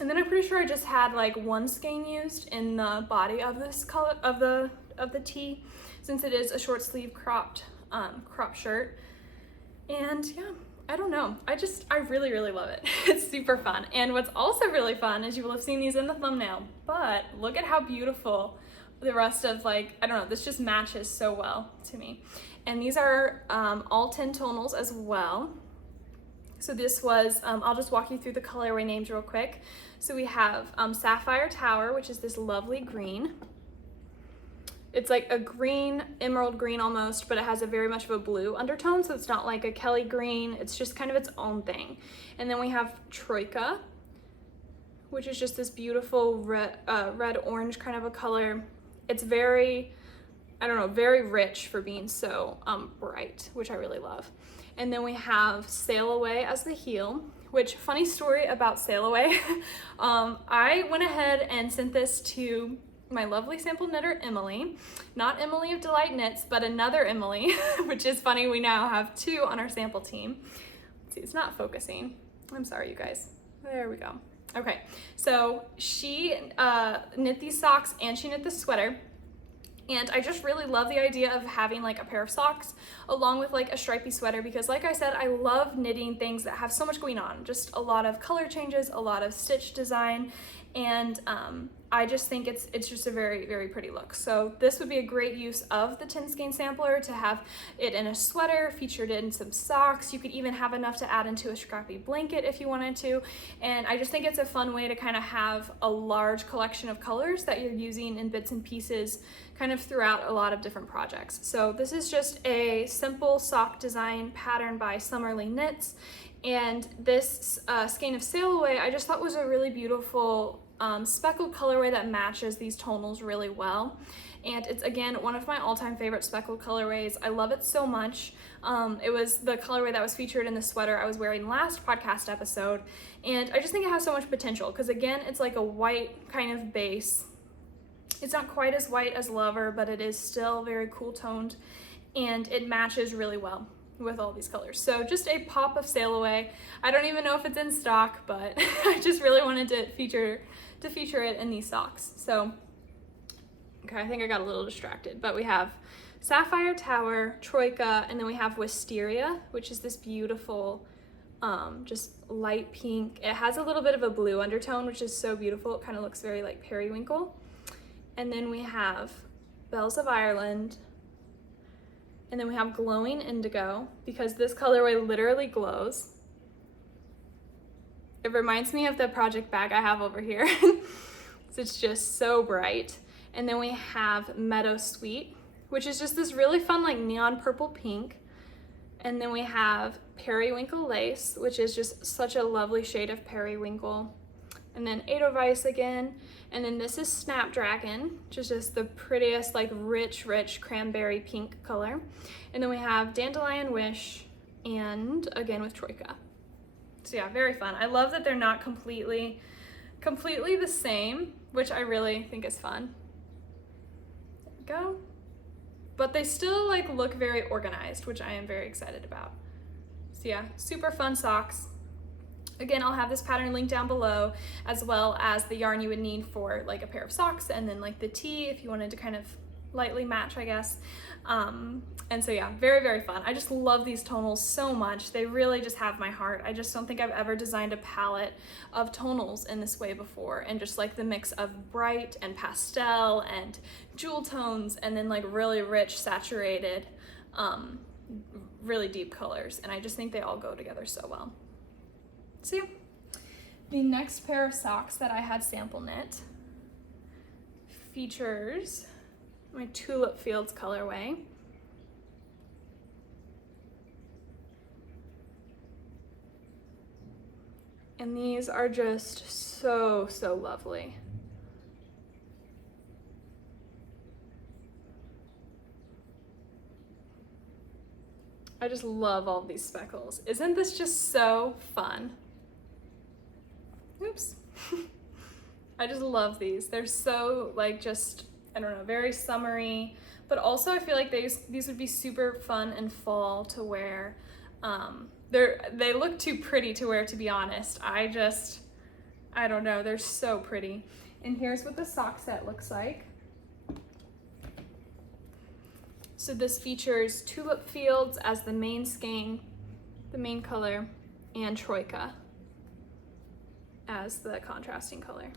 And then I'm pretty sure I just had like one skein used in the body of this color of the tee, since it is a short sleeve cropped shirt. And yeah, I don't know. I really, really love it. It's super fun. And what's also really fun is you will have seen these in the thumbnail, but look at how beautiful the rest of like, I don't know, this just matches so well to me. And these are all 10 tonals as well. So this was, I'll just walk you through the colorway names real quick. So we have Sapphire Tower, which is this lovely green. It's like a green, emerald green almost, but it has a very much of a blue undertone. So it's not like a Kelly green, it's just kind of its own thing. And then we have Troika, which is just this beautiful red-orange kind of a color. It's very, I don't know, very rich for being so bright, which I really love. And then we have Sail Away as the heel, which, funny story about Sail Away, I went ahead and sent this to my lovely sample knitter, Emily. Not Emily of Delight Knits, but another Emily, which is funny, we now have two on our sample team. Let's see, it's not focusing. I'm sorry, you guys. There we go. Okay, so she knit these socks and she knit the sweater. And I just really love the idea of having like a pair of socks along with like a stripy sweater, because like I said, I love knitting things that have so much going on, just a lot of color changes, a lot of stitch design, and I just think it's just a very, very pretty look. So this would be a great use of the 10 skein sampler to have it in a sweater, featured in some socks. You could even have enough to add into a scrappy blanket if you wanted to. And I just think it's a fun way to kind of have a large collection of colors that you're using in bits and pieces kind of throughout a lot of different projects. So this is just a simple sock design pattern by Summerly Knits. And this skein of Sail Away I just thought was a really beautiful speckled colorway that matches these tonals really well. And it's, again, one of my all-time favorite speckled colorways. I love it so much. It was the colorway that was featured in the sweater I was wearing last podcast episode. And I just think it has so much potential because, again, it's like a white kind of base. It's not quite as white as Lover, but it is still very cool toned, and it matches really well with all these colors. So just a pop of Sail Away. I don't even know if it's in stock, but I just really wanted to feature it in these socks. So, okay, I think I got a little distracted, but we have Sapphire Tower, Troika, and then we have Wisteria, which is this beautiful, just light pink. It has a little bit of a blue undertone, which is so beautiful. It kind of looks very like periwinkle. And then we have Bells of Ireland. And then we have Glowing Indigo, because this colorway literally glows. It reminds me of the project bag I have over here. So it's just so bright. And then we have Meadow Sweet, which is just this really fun like neon purple pink. And then we have Periwinkle Lace, which is just such a lovely shade of periwinkle. And then Edelweiss again. And then this is Snapdragon, which is just the prettiest, like rich cranberry pink color. And then we have Dandelion Wish, and again with Troika. So yeah, very fun. I love that they're not completely the same, which I really think is fun. There we go. But they still like look very organized, which I am very excited about. So yeah, super fun socks. Again, I'll have this pattern linked down below, as well as the yarn you would need for like a pair of socks, and then like the tee if you wanted to kind of lightly match, I guess. And so yeah, very fun. I just love these tonals so much. They really just have my heart. I just don't think I've ever designed a palette of tonals in this way before, and just like the mix of bright and pastel and jewel tones, and then like really rich saturated really deep colors, and I just think they all go together so well. So yeah, the next pair of socks that I had sample knit features my Tulip Fields colorway. And these are just so lovely. I just love all these speckles. Isn't this just so fun? Oops. I just love these. They're so like just, I don't know, very summery, but also I feel like these would be super fun in fall to wear. They look too pretty to wear, to be honest. I don't know, they're so pretty. And here's what the sock set looks like. So this features Tulip Fields as the main skein, the main color, and Troika as the contrasting color.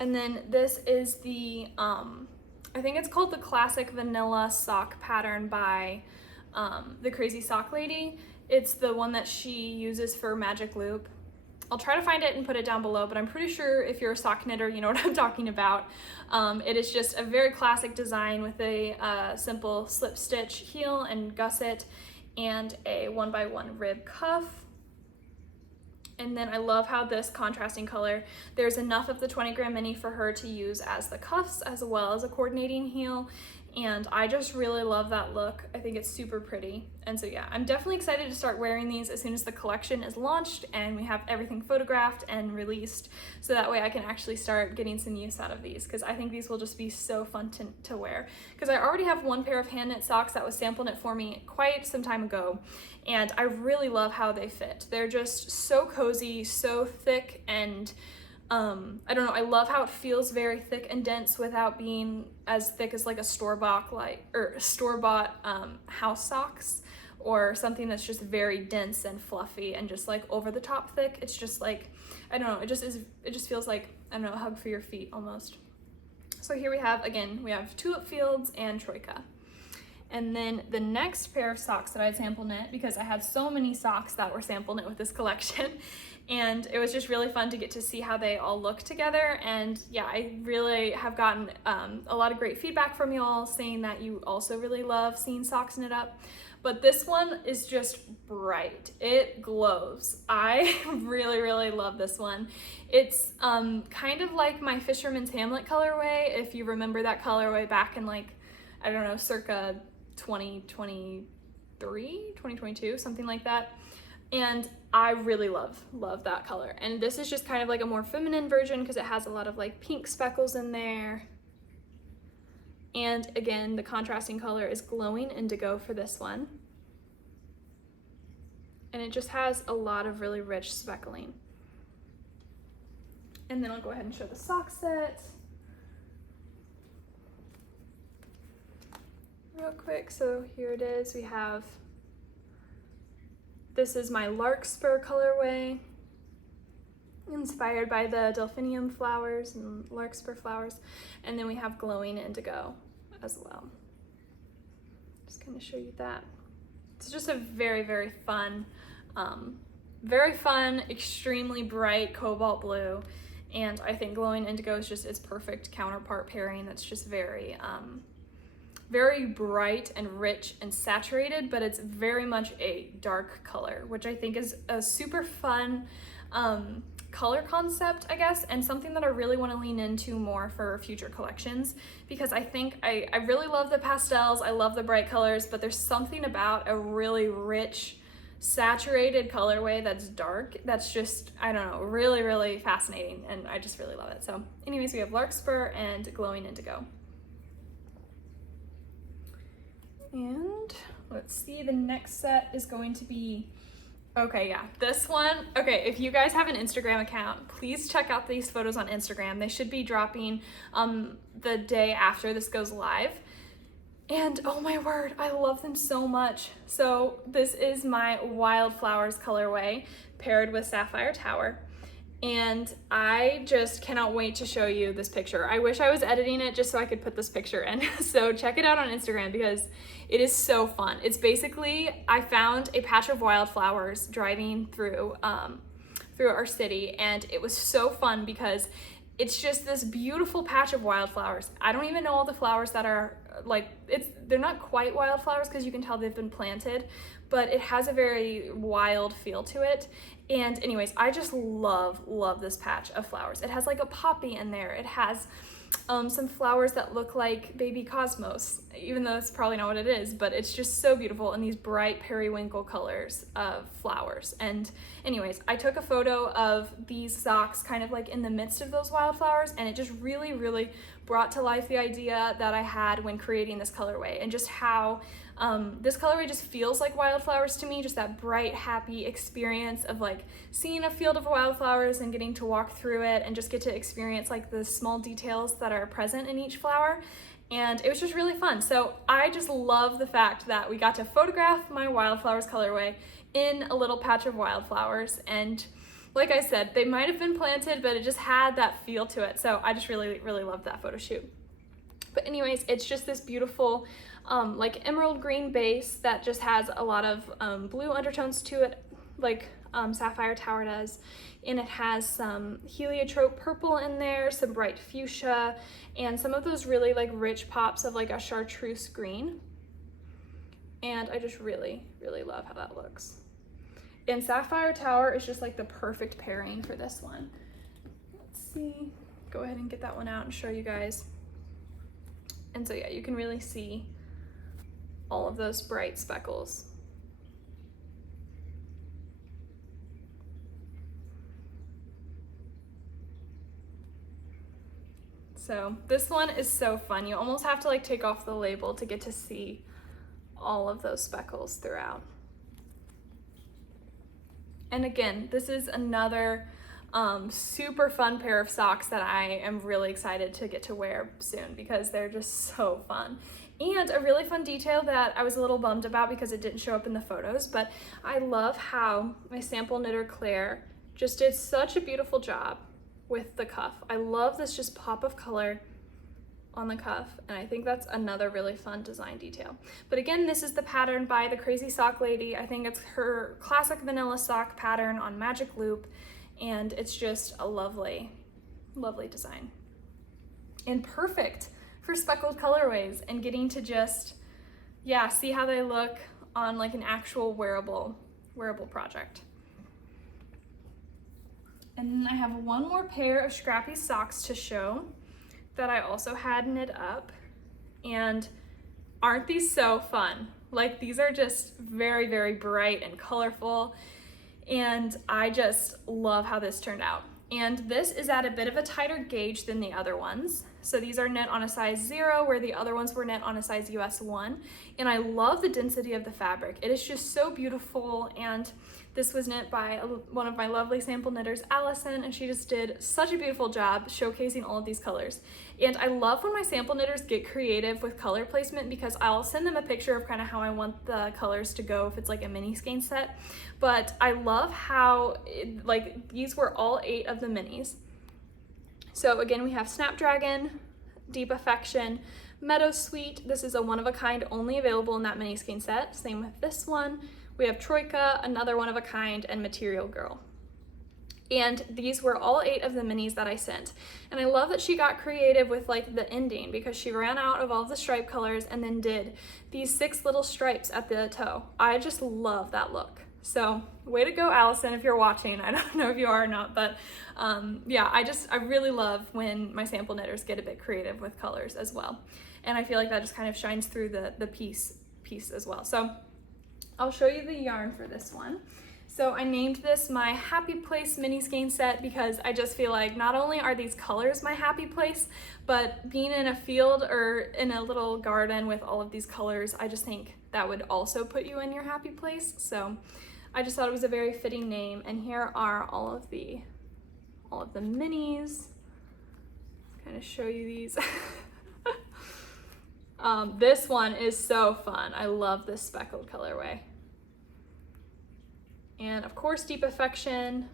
And then this is the, I think it's called the Classic Vanilla Sock pattern by the Crazy Sock Lady. It's the one that she uses for Magic Loop. I'll try to find it and put it down below, but I'm pretty sure if you're a sock knitter, you know what I'm talking about. It is just a very classic design with a simple slip stitch heel and gusset and a 1x1 rib cuff. And then I love how this contrasting color, there's enough of the 20 gram mini for her to use as the cuffs as well as a coordinating heel. And I just really love that look. I think it's super pretty. And so yeah, I'm definitely excited to start wearing these as soon as the collection is launched and we have everything photographed and released, so that way I can actually start getting some use out of these, because I think these will just be so fun to wear. Because I already have one pair of hand knit socks that was sample knit for me quite some time ago, and I really love how they fit. They're just so cozy, so thick, and I don't know, I love how it feels very thick and dense without being as thick as like a store-bought house socks, or something that's just very dense and fluffy and just like over the top thick. It's just like, I don't know, it just feels like, I don't know, a hug for your feet almost. So here we have, again, we have Tulip Fields and Troika. And then the next pair of socks that I sample knit, because I had so many socks that were sample knit with this collection, and it was just really fun to get to see how they all look together. And yeah, I really have gotten a lot of great feedback from y'all saying that you also really love seeing socks knit up. But this one is just bright. It glows. I really love this one. It's kind of like my Fisherman's Hamlet colorway, if you remember that colorway back in like, I don't know, circa 2023, 2022, something like that. And I really love that color. And this is just kind of like a more feminine version because it has a lot of like pink speckles in there. And again, the contrasting color is Glowing Indigo for this one. And it just has a lot of really rich speckling. And then I'll go ahead and show the sock set real quick. So here it is. We have, this is my Larkspur colorway, inspired by the delphinium flowers and larkspur flowers. And then we have Glowing Indigo as well. Just kind of show you that. It's just a very fun, extremely bright cobalt blue. And I think Glowing Indigo is just its perfect counterpart pairing that's just very, very bright and rich and saturated, but it's very much a dark color, which I think is a super fun color concept, I guess, and something that I really want to lean into more for future collections, because I think I really love the pastels, I love the bright colors, but there's something about a really rich, saturated colorway that's dark that's just, I don't know, really, really fascinating, and I just really love it. So anyways, we have Larkspur and Glowing Indigo. And let's see, the next set is going to be, okay, yeah, this one. Okay, if you guys have an Instagram account, please check out these photos on Instagram. They should be dropping the day after this goes live. And oh my word, I love them so much. So this is my Wildflowers colorway paired with Sapphire Tower. And I just cannot wait to show you this picture. I wish I was editing it just so I could put this picture in. So check it out on Instagram because it is so fun. It's basically, I found a patch of wildflowers driving through our city, and it was so fun because it's just this beautiful patch of wildflowers. I don't even know all the flowers that are like, they're not quite wildflowers because you can tell they've been planted, but it has a very wild feel to it. And anyways, I just love this patch of flowers. It has like a poppy in there. It has some flowers that look like baby cosmos, even though it's probably not what it is, but it's just so beautiful in these bright periwinkle colors of flowers. And anyways, I took a photo of these socks kind of like in the midst of those wildflowers, and it just really, really brought to life the idea that I had when creating this colorway, and just how this colorway just feels like wildflowers to me, just that bright, happy experience of like seeing a field of wildflowers and getting to walk through it and just get to experience like the small details that are present in each flower. And it was just really fun. So I just love the fact that we got to photograph my Wildflowers colorway in a little patch of wildflowers. And like I said, they might have been planted, but it just had that feel to it. So I just really, really loved that photo shoot. But anyways, it's just this beautiful like emerald green base that just has a lot of blue undertones to it, like Sapphire Tower does. And it has some heliotrope purple in there, some bright fuchsia, and some of those really like rich pops of like a chartreuse green. And I just really, really love how that looks. And Sapphire Tower is just like the perfect pairing for this one. Let's see, go ahead and get that one out and show you guys. And so yeah, you can really see all of those bright speckles. So this one is so fun. You almost have to like take off the label to get to see all of those speckles throughout. And again, this is another super fun pair of socks that I am really excited to get to wear soon because they're just so fun. And a really fun detail that I was a little bummed about because it didn't show up in the photos, but I love how my sample knitter Claire just did such a beautiful job with the cuff. I love this just pop of color on the cuff, and I think that's another really fun design detail. But again, this is the pattern by the Crazy Sock Lady. I think it's her classic vanilla sock pattern on Magic Loop, and it's just a lovely, lovely design. And perfect for speckled colorways and getting to just, yeah, see how they look on like an actual wearable project. And then I have one more pair of Scrappy socks to show that I also had knit up. And aren't these so fun? Like, these are just very, very bright and colorful. And I just love how this turned out. And this is at a bit of a tighter gauge than the other ones. So these are knit on a size 0, where the other ones were knit on a size US 1. And I love the density of the fabric. It is just so beautiful. And this was knit by one of my lovely sample knitters, Allison, and she just did such a beautiful job showcasing all of these colors. And I love when my sample knitters get creative with color placement, because I'll send them a picture of kind of how I want the colors to go if it's like a mini skein set. But I love how, like, these were all 8 of the minis. So again, we have Snapdragon, Deep Affection, Meadow Sweet. This is a one-of-a-kind, only available in that mini skein set. Same with this one. We have Troika, another one of a kind, and Material Girl. And these were all 8 of the minis that I sent. And I love that she got creative with like the ending, because she ran out of all of the stripe colors and then did these 6 little stripes at the toe. I just love that look. So way to go, Allison, if you're watching. I don't know if you are or not, but yeah, I really love when my sample knitters get a bit creative with colors as well. And I feel like that just kind of shines through the piece as well. So I'll show you the yarn for this one. So I named this my Happy Place mini skein set because I just feel like not only are these colors my happy place, but being in a field or in a little garden with all of these colors, I just think that would also put you in your happy place. So I just thought it was a very fitting name. And here are all of the minis. Kind of show you these. This one is so fun. I love this speckled colorway. And of course, Deep Affection,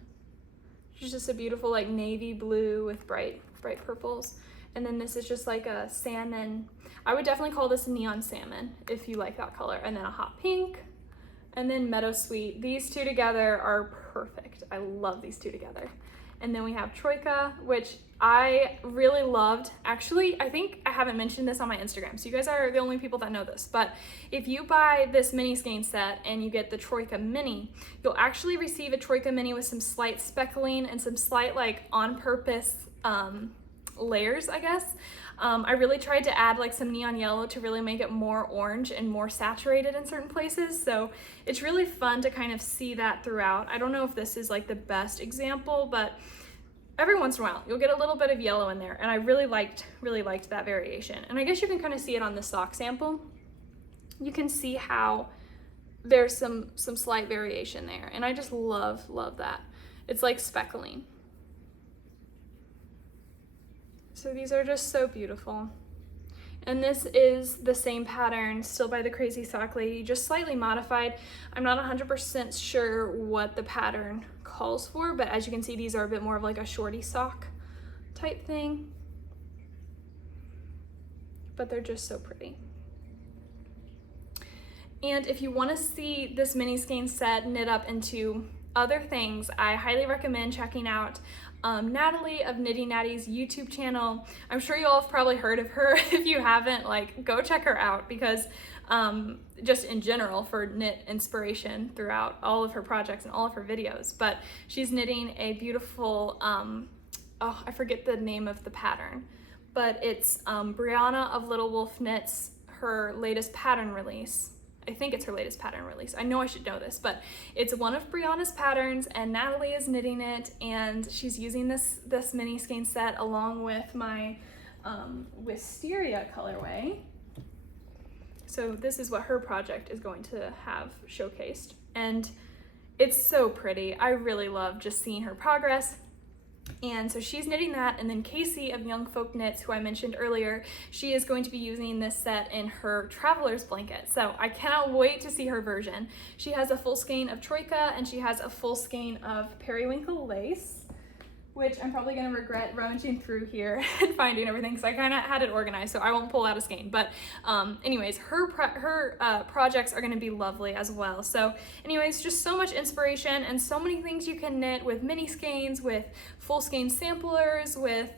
which is just a beautiful like navy blue with bright purples. And then this is just like a salmon. I would definitely call this neon salmon if you like that color. And then a hot pink, and then Meadow Sweet. These 2 together are perfect. I love these 2 together. And then we have Troika, which I really loved. Actually, I think I haven't mentioned this on my Instagram, so you guys are the only people that know this. But if you buy this mini skein set and you get the Troika mini, you'll actually receive a Troika mini with some slight speckling and some slight like on-purpose layers, I guess. I really tried to add like some neon yellow to really make it more orange and more saturated in certain places. So it's really fun to kind of see that throughout. I don't know if this is like the best example, but every once in a while you'll get a little bit of yellow in there, and I really liked that variation. And I guess you can kind of see it on the sock sample. You can see how there's some slight variation there, and I just love that. It's like speckling. So these are just so beautiful. And this is the same pattern, still by the Crazy Sock Lady, just slightly modified. I'm not 100% sure what the pattern calls for, but as you can see, these are a bit more of like a shorty sock type thing. But they're just so pretty. And if you want to see this mini skein set knit up into other things, I highly recommend checking out Natalie of Knitty Natty's YouTube channel. I'm sure you all have probably heard of her. If you haven't, like, go check her out, because just in general for knit inspiration throughout all of her projects and all of her videos. But she's knitting a beautiful, I forget the name of the pattern, but it's Brianna of Little Wolf Knits, her latest pattern release. I think it's her latest pattern release. I know I should know this, but it's one of Brianna's patterns, and Natalie is knitting it, and she's using this mini skein set along with my Wisteria colorway. So this is what her project is going to have showcased, and it's so pretty. I really love just seeing her progress. And so she's knitting that, and then Casey of Young Folk Knits, who I mentioned earlier, she is going to be using this set in her traveler's blanket. So I cannot wait to see her version. She has a full skein of Troika, and she has a full skein of periwinkle lace, which I'm probably going to regret rummaging through here and finding everything, because I kind of had it organized, so I won't pull out a skein. But anyways, her projects are going to be lovely as well. So anyways, just so much inspiration and so many things you can knit with mini skeins, with full skein samplers, with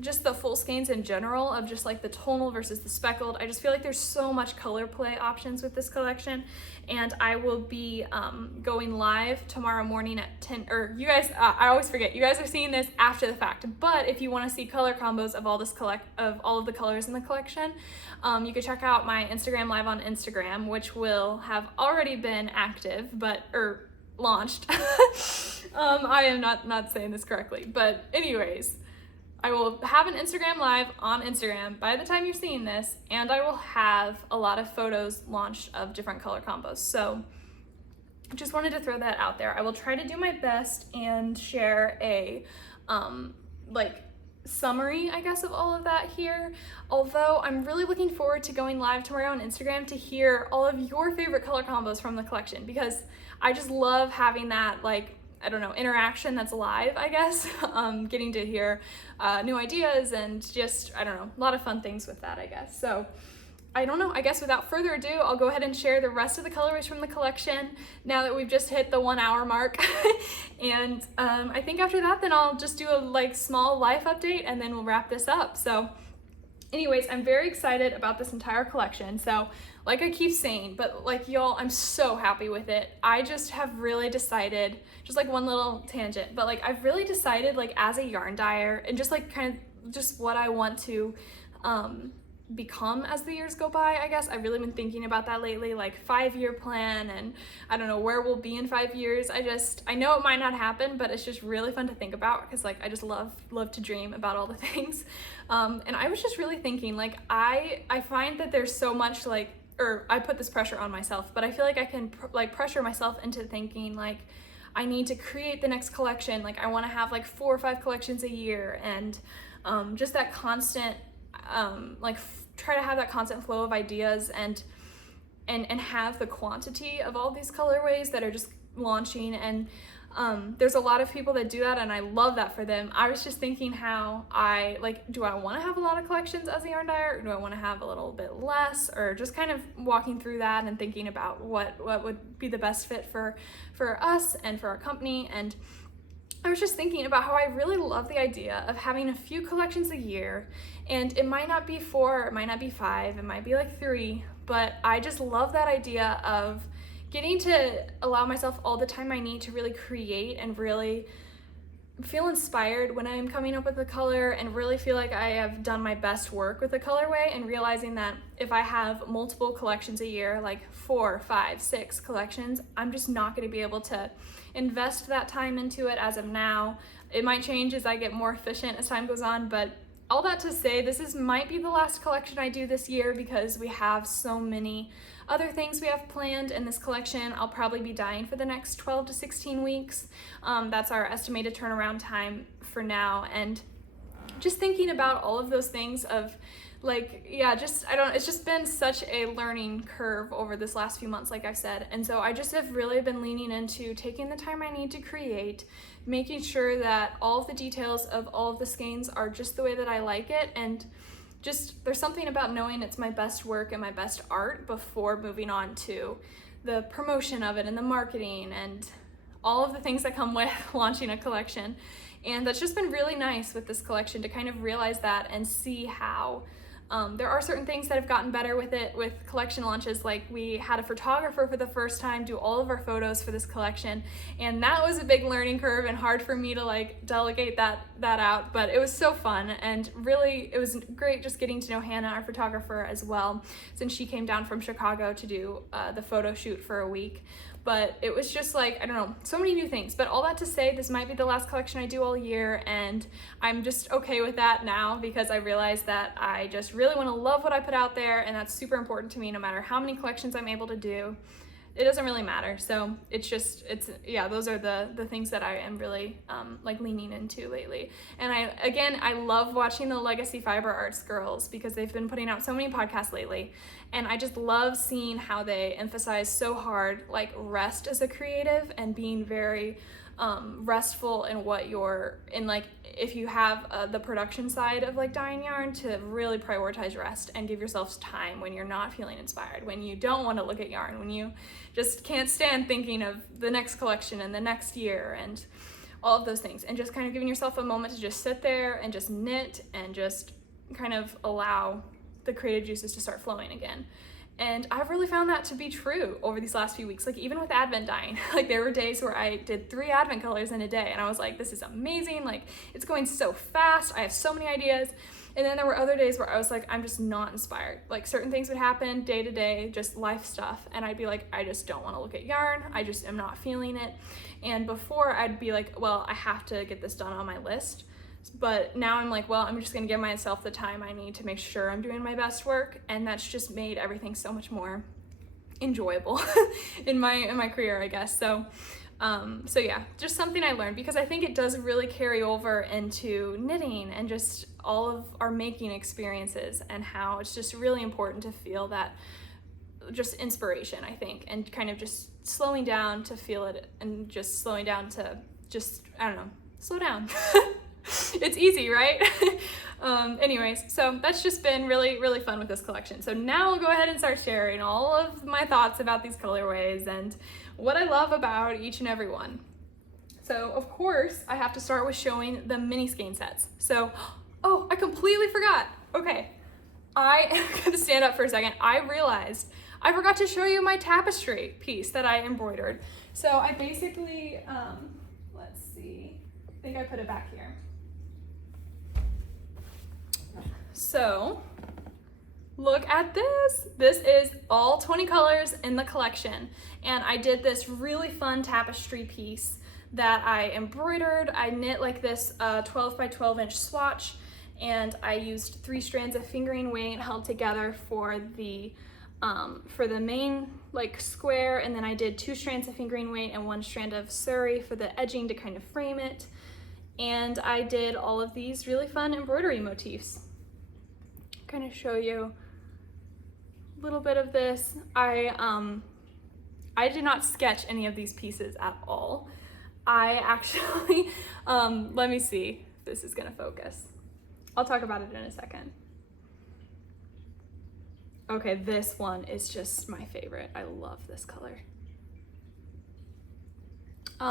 just the full skeins in general, of just like the tonal versus the speckled. I just feel like there's so much color play options with this collection, and I will be going live tomorrow morning at 10, or you guys, I always forget, you guys are seeing this after the fact, but if you want to see color combos of all of the colors in the collection, you can check out my Instagram live on Instagram, which will have already been active, or launched. I am not saying this correctly, but anyways, I will have an Instagram live on Instagram by the time you're seeing this, and I will have a lot of photos launched of different color combos. So just wanted to throw that out there. I will try to do my best and share a like summary, I guess, of all of that here. Although I'm really looking forward to going live tomorrow on Instagram to hear all of your favorite color combos from the collection, because I just love having that, like, I don't know, interaction that's live, I guess. Getting to hear new ideas and just, I don't know, a lot of fun things with that, I guess. So I don't know, I guess without further ado, I'll go ahead and share the rest of the colorways from the collection now that we've just hit the 1 hour mark. And I think after that, then I'll just do a like small life update and then we'll wrap this up. So anyways, I'm very excited about this entire collection. So like I keep saying, but like y'all, I'm so happy with it. I just have really decided, just like one little tangent, but like I've really decided like as a yarn dyer and just like kind of just what I want to become as the years go by, I guess. I've really been thinking about that lately, like 5-year plan, and I don't know where we'll be in 5 years. I know it might not happen, but it's just really fun to think about because like I just love to dream about all the things. And I was just really thinking like I find that there's so much like, or I put this pressure on myself, but I feel like I can like pressure myself into thinking like I need to create the next collection. Like I want to have like 4 or 5 collections a year, and just that constant try to have that constant flow of ideas and have the quantity of all these colorways that are just launching. And there's a lot of people that do that, and I love that for them. I was just thinking how do I want to have a lot of collections as a yarn dyer, or do I want to have a little bit less, or just kind of walking through that and thinking about what would be the best fit for us and for our company. And I was just thinking about how I really love the idea of having a few collections a year, and it might not be 4, it might not be 5, it might be like 3, but I just love that idea of getting to allow myself all the time I need to really create and really feel inspired when I'm coming up with a color and really feel like I have done my best work with a colorway, and realizing that if I have multiple collections a year, like 4, 5, 6 collections, I'm just not going to be able to invest that time into it as of now. It might change as I get more efficient as time goes on, but all that to say, might be the last collection I do this year because we have so many other things we have planned in this collection. I'll probably be dyeing for the next 12 to 16 weeks. That's our estimated turnaround time for now. And just thinking about all of those things of like, yeah, it's just been such a learning curve over this last few months, like I said. And so I just have really been leaning into taking the time I need to create, making sure that all of the details of all of the skeins are just the way that I like it. And just, there's something about knowing it's my best work and my best art before moving on to the promotion of it and the marketing and all of the things that come with launching a collection. And that's just been really nice with this collection to kind of realize that and see how there are certain things that have gotten better with it with collection launches. Like we had a photographer for the first time do all of our photos for this collection, and that was a big learning curve and hard for me to like delegate that out, but it was so fun. And really it was great just getting to know Hannah, our photographer, as well, since she came down from Chicago to do the photo shoot for a week. But it was just like, I don't know, so many new things. But all that to say, this might be the last collection I do all year, and I'm just okay with that now because I realize that I just really want to love what I put out there, and that's super important to me no matter how many collections I'm able to do. It doesn't really matter. So yeah, those are the things that I am really like leaning into lately. And I love watching the Legacy Fiber Arts girls because they've been putting out so many podcasts lately. And I just love seeing how they emphasize so hard like rest as a creative and being very restful in what you're in, like if you have the production side of like dyeing yarn, to really prioritize rest and give yourself time when you're not feeling inspired, when you don't want to look at yarn, when you just can't stand thinking of the next collection and the next year and all of those things, and just kind of giving yourself a moment to just sit there and just knit and just kind of allow the creative juices to start flowing again. And I've really found that to be true over these last few weeks. Like even with advent dyeing, like there were days where I did 3 advent colors in a day, and I was like, this is amazing. Like it's going so fast. I have so many ideas. And then there were other days where I was like, I'm just not inspired. Like certain things would happen day to day, just life stuff. And I'd be like, I just don't want to look at yarn. I just am not feeling it. And before I'd be like, well, I have to get this done on my list. But now I'm like, well, I'm just gonna give myself the time I need to make sure I'm doing my best work, and that's just made everything so much more enjoyable in my career, I guess. So yeah, just something I learned, because I think it does really carry over into knitting and just all of our making experiences, and how it's just really important to feel that just inspiration, I think, and kind of just slowing down to feel it, and just slowing down to just, I don't know, slow down. It's easy, right? Anyways, so that's just been really, really fun with this collection. So now I'll go ahead and start sharing all of my thoughts about these colorways and what I love about each and every one. So of course, I have to start with showing the mini skein sets. So, oh, I completely forgot. Okay, I gotta stand up for a second. I realized I forgot to show you my tapestry piece that I embroidered. So I basically, let's see, I think I put it back here. So look at this. This is all 20 colors in the collection. And I did this really fun tapestry piece that I embroidered. I knit like this 12 by 12 inch swatch, and I used 3 strands of fingering weight held together for the main like square, and then I did 2 strands of fingering weight and 1 strand of suri for the edging to kind of frame it. And I did all of these really fun embroidery motifs. Kind of show you a little bit of this. I did not sketch any of these pieces at all. I actually, let me see if this is gonna focus. I'll talk about it in a second. Okay, this one is just my favorite. I love this color.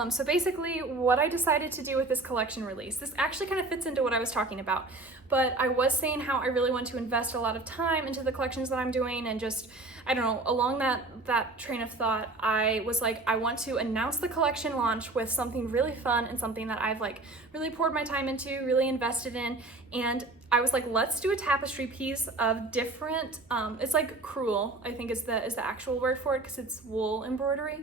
So basically what I decided to do with this collection release, this actually kind of fits into what I was talking about, but I was saying how I really want to invest a lot of time into the collections that I'm doing, and just, I don't know, along that train of thought, I was like, I want to announce the collection launch with something really fun and something that I've like really poured my time into, really invested in, and I was like, let's do a tapestry piece of different, it's like Crewel, I think is the actual word for it, because it's wool embroidery,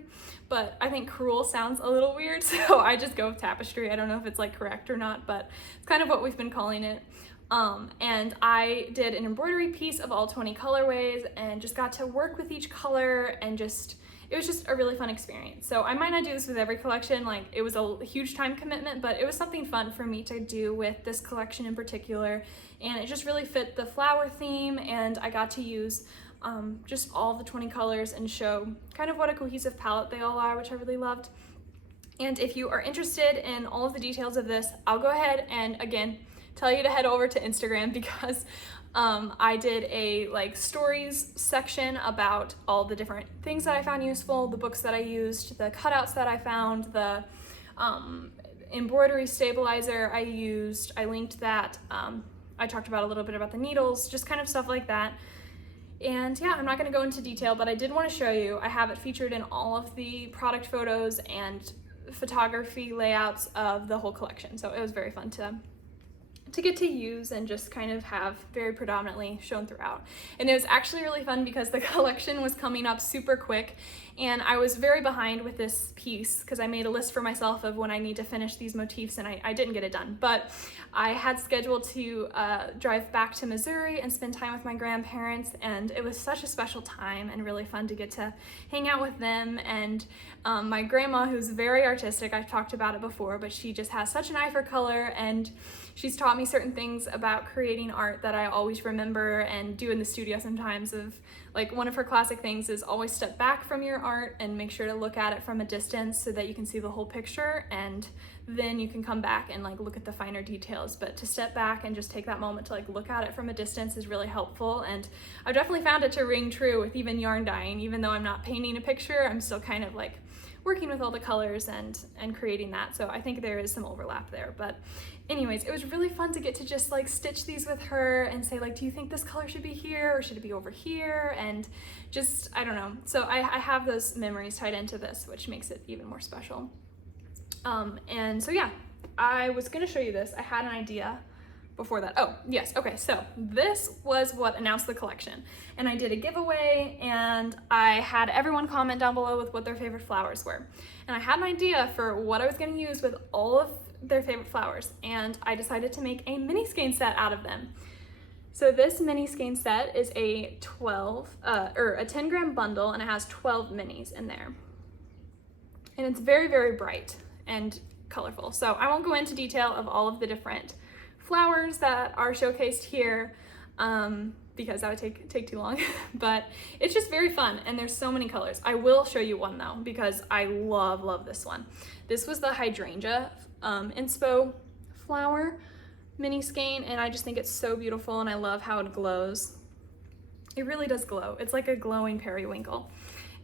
but I think Crewel sounds a little weird, so I just go with tapestry. I don't know if it's like correct or not, but it's kind of what we've been calling it. And I did an embroidery piece of all 20 colorways and just got to work with each color, and it was just a really fun experience. So I might not do this with every collection, like it was a huge time commitment, but it was something fun for me to do with this collection in particular. And it just really fit the flower theme, and I got to use just all the 20 colors and show kind of what a cohesive palette they all are, which I really loved. And if you are interested in all of the details of this, I'll go ahead and again, tell you to head over to Instagram, because I did a like stories section about all the different things that I found useful, the books that I used, the cutouts that I found, the embroidery stabilizer I used. I linked that. I talked about a little bit about the needles, just kind of stuff like that. And yeah, I'm not going to go into detail, but I did want to show you. I have it featured in all of the product photos and photography layouts of the whole collection. So it was very fun to get to use and just kind of have very predominantly shown throughout. And it was actually really fun because the collection was coming up super quick, and I was very behind with this piece because I made a list for myself of when I need to finish these motifs, and I didn't get it done. But I had scheduled to drive back to Missouri and spend time with my grandparents, and it was such a special time and really fun to get to hang out with them. And my grandma, who's very artistic, I've talked about it before, but she just has such an eye for color, and she's taught me certain things about creating art that I always remember and do in the studio sometimes. Of like, one of her classic things is always step back from your art and make sure to look at it from a distance so that you can see the whole picture, and then you can come back and like look at the finer details. But to step back and just take that moment to like look at it from a distance is really helpful, and I've definitely found it to ring true with even yarn dyeing. Even though I'm not painting a picture, I'm still kind of like working with all the colors and creating that. So I think there is some overlap there. But anyways, it was really fun to get to just like stitch these with her and say like, do you think this color should be here or should it be over here? And just, I don't know. So I have those memories tied into this, which makes it even more special. And so yeah, I was gonna show you this. I had an idea before that. Oh, yes, okay, so this was what announced the collection. And I did a giveaway, and I had everyone comment down below with what their favorite flowers were. And I had an idea for what I was gonna use with all of their favorite flowers, and I decided to make a mini skein set out of them. So this mini skein set is a 10 gram bundle, and it has 12 minis in there. And it's very, very bright and colorful. So I won't go into detail of all of the different flowers that are showcased here because that would take too long, but it's just very fun, and there's so many colors. I will show you one though, because I love this one. This was the hydrangea inspo flower mini skein, and I just think it's so beautiful, and I love how it glows. It really does glow. It's like a glowing periwinkle.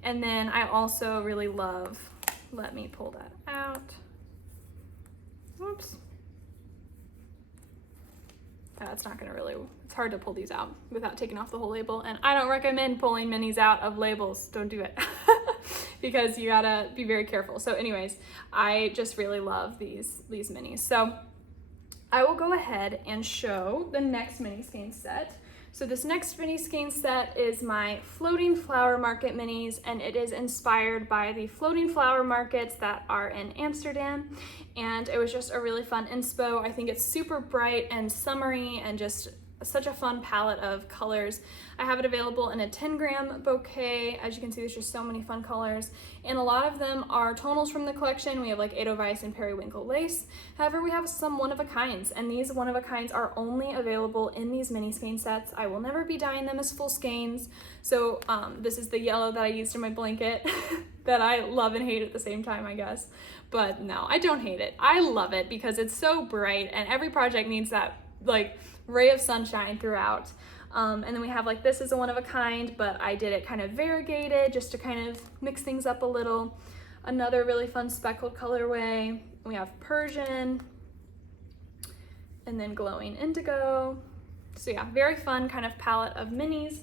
And then I also really love, let me pull that out. Whoops. It's not gonna really, it's hard to pull these out without taking off the whole label, and I don't recommend pulling minis out of labels. Don't do it. Because you gotta be very careful. So anyways, I just really love these minis. So I will go ahead and show the next mini skein set. So this next mini skein set is my floating flower market minis, and it is inspired by the floating flower markets that are in Amsterdam. And it was just a really fun inspo. I think it's super bright and summery and just such a fun palette of colors. I have it available in a 10-gram bouquet. As you can see, there's just so many fun colors, and a lot of them are tonals from the collection. We have like Edelweiss and periwinkle lace. However, we have some one-of-a-kinds, and these one-of-a-kinds are only available in these mini skein sets. I will never be dyeing them as full skeins. So this is the yellow that I used in my blanket that I love and hate at the same time, I guess. But no, I don't hate it. I love it because it's so bright, and every project needs that like ray of sunshine throughout. And then we have like, this is a one-of-a-kind, but I did it kind of variegated just to kind of mix things up a little. Another really fun speckled colorway. We have Persian, and then glowing indigo. So yeah, very fun kind of palette of minis.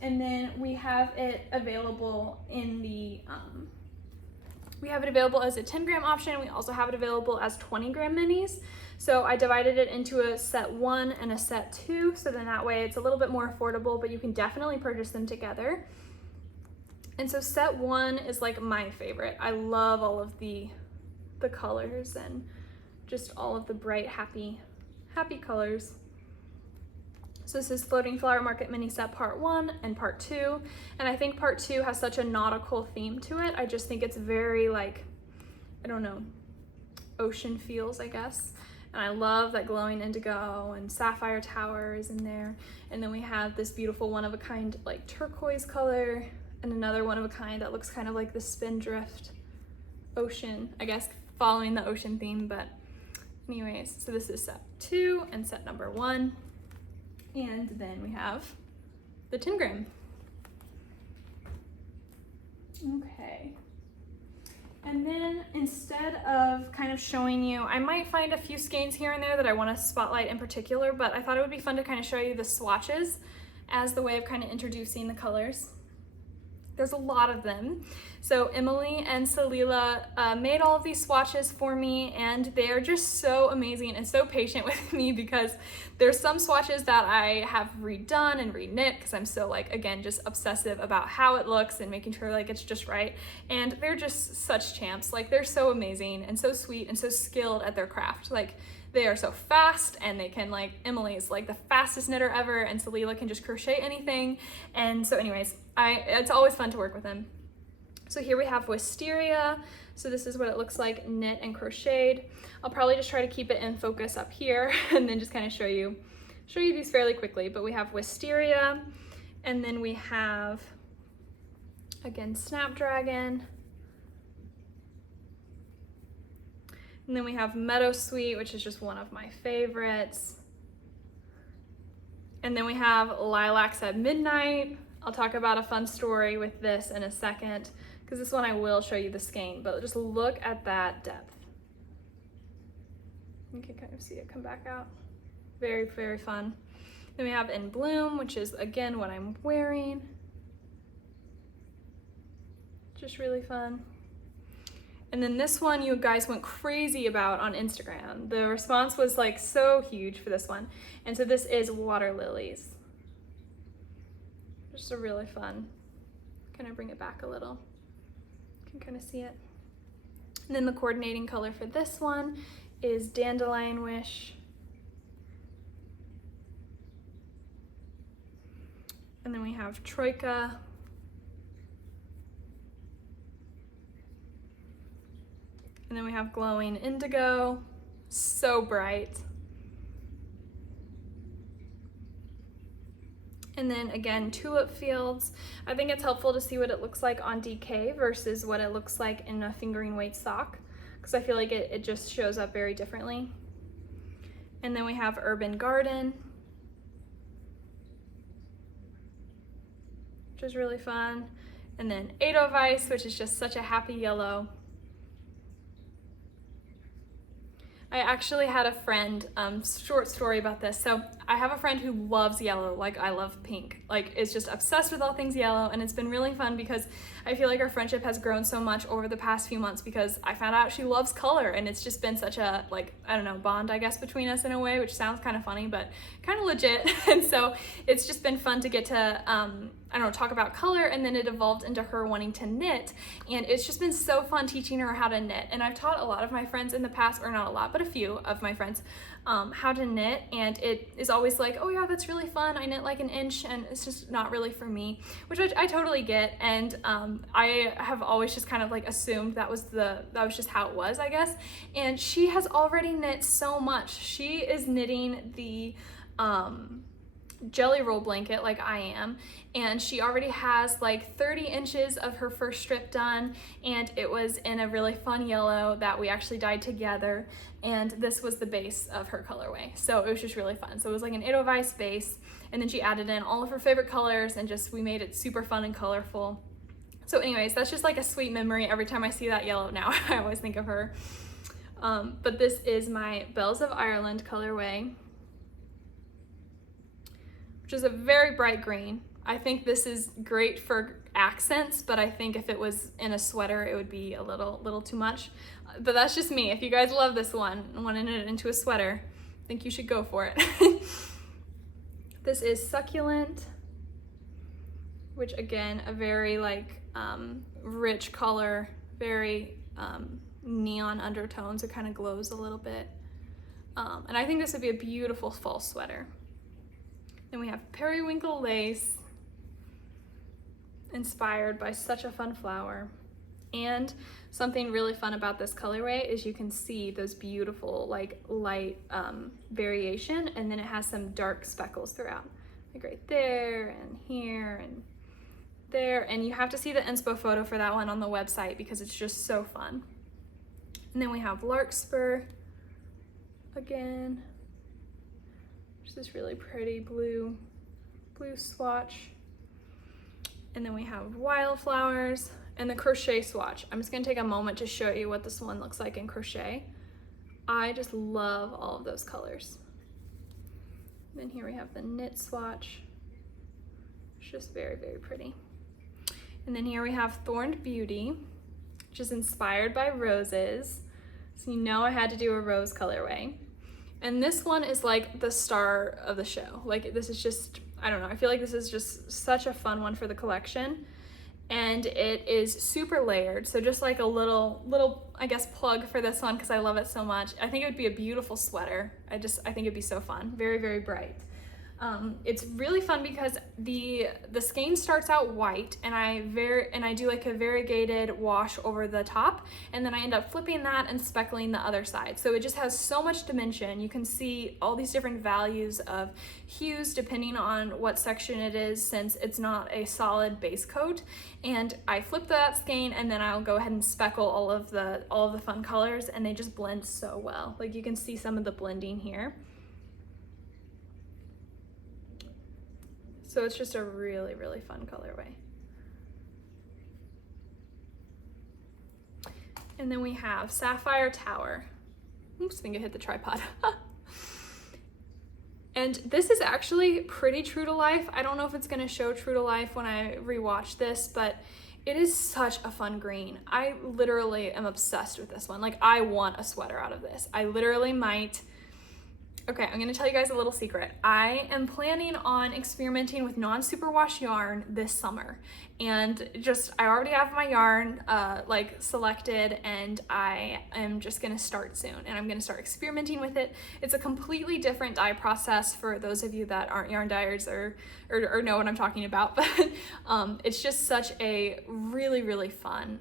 And then we have it available in the, we have it available as a 10-gram option. We also have it available as 20-gram minis. So I divided it into a set 1 and a set 2, so then that way it's a little bit more affordable, but you can definitely purchase them together. And so set 1 is like my favorite. I love all of the colors and just all of the bright, happy colors. So this is Floating Flower Market Mini Set Part 1 and Part 2. And I think Part 2 has such a nautical theme to it. I just think it's very like, I don't know, ocean feels, I guess. And I love that glowing indigo and sapphire towers in there. And then we have this beautiful one-of-a-kind like turquoise color, and another one-of-a-kind that looks kind of like the spindrift ocean, I guess following the ocean theme. But anyways, so this is set 2 and set number 1. And then we have the 10-gram. Okay. And then instead of kind of showing you, I might find a few skeins here and there that I want to spotlight in particular, but I thought it would be fun to kind of show you the swatches as the way of kind of introducing the colors. There's a lot of them. So Emily and Salila made all of these swatches for me, and they're just so amazing and so patient with me, because there's some swatches that I have redone and reknit because I'm so like, again, just obsessive about how it looks and making sure like it's just right. And they're just such champs. Like, they're so amazing and so sweet and so skilled at their craft. Like, they are so fast, and they can, like, Emily is like the fastest knitter ever, and Salila can just crochet anything. And so anyways, it's always fun to work with them. So here we have Wisteria. So this is what it looks like knit and crocheted. I'll probably just try to keep it in focus up here and then just kind of show you these fairly quickly. But we have Wisteria, and then we have, again, Snapdragon. And then we have Meadowsweet, which is just one of my favorites. And then we have Lilacs at Midnight. I'll talk about a fun story with this in a second, because this one I will show you the skein, but just look at that depth. You can kind of see it come back out. Very, very fun. Then we have In Bloom, which is, again, what I'm wearing. Just really fun. And then this one you guys went crazy about on Instagram. The response was like so huge for this one. And so this is Water Lilies. Just a really fun, kind of bring it back a little. You can kind of see it. And then the coordinating color for this one is Dandelion Wish. And then we have Troika. And then we have Glowing Indigo, so bright. And then again, Tulip Fields. I think it's helpful to see what it looks like on DK versus what it looks like in a fingering weight sock, because I feel like it just shows up very differently. And then we have Urban Garden, which is really fun. And then Edelweiss, which is just such a happy yellow. I actually had a friend, short story about this. So I have a friend who loves yellow, like I love pink, like is just obsessed with all things yellow. And it's been really fun because I feel like our friendship has grown so much over the past few months because I found out she loves color, and it's just been such a, like, I don't know, bond, I guess, between us in a way, which sounds kind of funny, but kind of legit. And so it's just been fun to get to, I don't know, talk about color, and then it evolved into her wanting to knit, and it's just been so fun teaching her how to knit. And I've taught a lot of my friends in the past, or not a lot, but a few of my friends, how to knit, and it is always like, oh yeah, that's really fun, I knit like an inch, and it's just not really for me, which I totally get. And I have always just kind of like assumed that was just how it was, I guess. And she has already knit so much. She is knitting the jelly roll blanket like I am, and she already has like 30 inches of her first strip done, and it was in a really fun yellow that we actually dyed together, and this was the base of her colorway, so it was just really fun. So it was like an Edelweiss base, and then she added in all of her favorite colors, and just we made it super fun and colorful. So anyways, that's just like a sweet memory. Every time I see that yellow now, I always think of her. But this is my Bells of Ireland colorway, which is a very bright green. I think this is great for accents, but I think if it was in a sweater, it would be a little too much. But that's just me. If you guys love this one and want to knit it into a sweater, I think you should go for it. This is Succulent, which again, a very like rich color, very neon undertones. It kind of glows a little bit. And I think this would be a beautiful fall sweater. Then we have Periwinkle Lace, inspired by such a fun flower. And something really fun about this colorway is you can see those beautiful like light variation, and then it has some dark speckles throughout, like right there and here and there. And you have to see the inspo photo for that one on the website because it's just so fun. And then we have Larkspur again, which is this really pretty blue swatch. And then we have Wildflowers and the crochet swatch. I'm just gonna take a moment to show you what this one looks like in crochet. I just love all of those colors. And then here we have the knit swatch. It's just very, very pretty. And then here we have Thorned Beauty, which is inspired by roses. So you know I had to do a rose colorway. And this one is like the star of the show. Like this is just, I don't know, I feel like this is just such a fun one for the collection. And it is super layered. So just like a little, I guess, plug for this one because I love it so much. I think it would be a beautiful sweater. I think it'd be so fun. Very, very bright. It's really fun because the skein starts out white, and I do like a variegated wash over the top, and then I end up flipping that and speckling the other side. So it just has so much dimension. You can see all these different values of hues depending on what section it is, since it's not a solid base coat. And I flip that skein, and then I'll go ahead and speckle all of the fun colors, and they just blend so well. Like you can see some of the blending here. So it's just a really, really fun colorway. And then we have Sapphire Tower. Oops, I think I hit the tripod. And this is actually pretty true to life. I don't know if it's gonna show true to life when I rewatch this, but it is such a fun green. I literally am obsessed with this one. Like I want a sweater out of this. I literally might. Okay, I'm gonna tell you guys a little secret. I am planning on experimenting with non-superwash yarn this summer. And I already have my yarn like selected, and I am just gonna start soon. And I'm gonna start experimenting with it. It's a completely different dye process for those of you that aren't yarn dyers or know what I'm talking about. But it's just such a really, really fun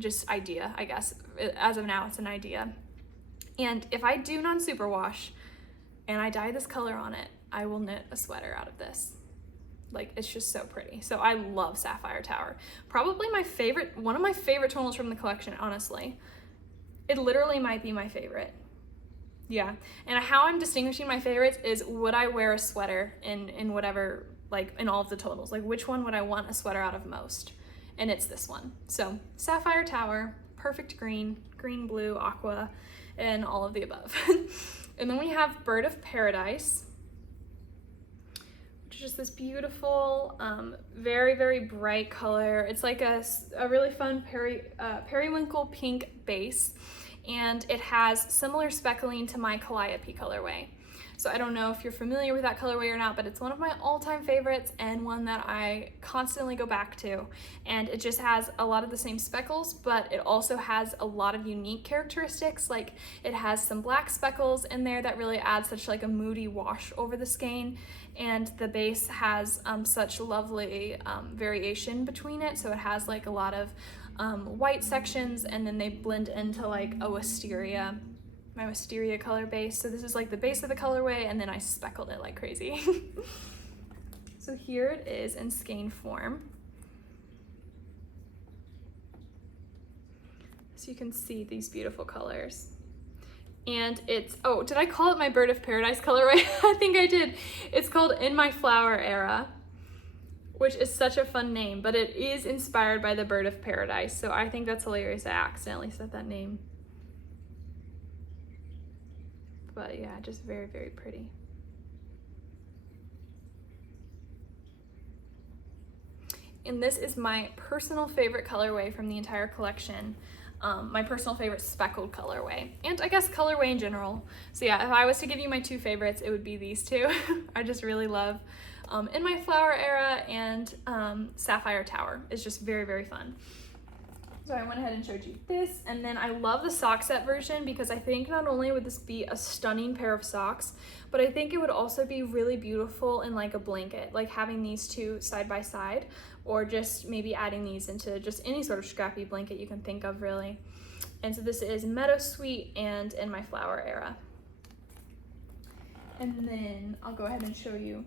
just idea, I guess. As of now, it's an idea. And if I do non-superwash, and I dye this color on it, I will knit a sweater out of this. Like, it's just so pretty. So I love Sapphire Tower. Probably one of my favorite tonals from the collection, honestly. It literally might be my favorite. Yeah, and how I'm distinguishing my favorites is, would I wear a sweater in whatever, like in all of the tonals, like which one would I want a sweater out of most? And it's this one. So Sapphire Tower, perfect green, green, blue, aqua, and all of the above. And then we have Bird of Paradise, which is just this beautiful, very, very bright color. It's like a really fun periwinkle pink base, and it has similar speckling to my Calliope colorway. So I don't know if you're familiar with that colorway or not, but it's one of my all-time favorites and one that I constantly go back to. And it just has a lot of the same speckles, but it also has a lot of unique characteristics. Like it has some black speckles in there that really add such like a moody wash over the skein. And the base has such lovely variation between it. So it has like a lot of white sections, and then they blend into like a wisteria, my wisteria color base. So this is like the base of the colorway, and then I speckled it like crazy. So here it is in skein form. So you can see these beautiful colors. And it's, oh, did I call it my Bird of Paradise colorway? I think I did. It's called In My Flower Era, which is such a fun name, but it is inspired by the Bird of Paradise. So I think that's hilarious. I accidentally said that name. But yeah, just very, very pretty. And this is my personal favorite colorway from the entire collection. My personal favorite speckled colorway, and I guess colorway in general. So yeah, if I was to give you my two favorites, it would be these two. I just really love In My Flower Era, and Sapphire Tower is just very, very fun. So I went ahead and showed you this, and then I love the sock set version because I think not only would this be a stunning pair of socks, but I think it would also be really beautiful in like a blanket, like having these two side by side, or just maybe adding these into just any sort of scrappy blanket you can think of, really. And so this is Meadow Sweet and In My Flower Era. And then I'll go ahead and show you,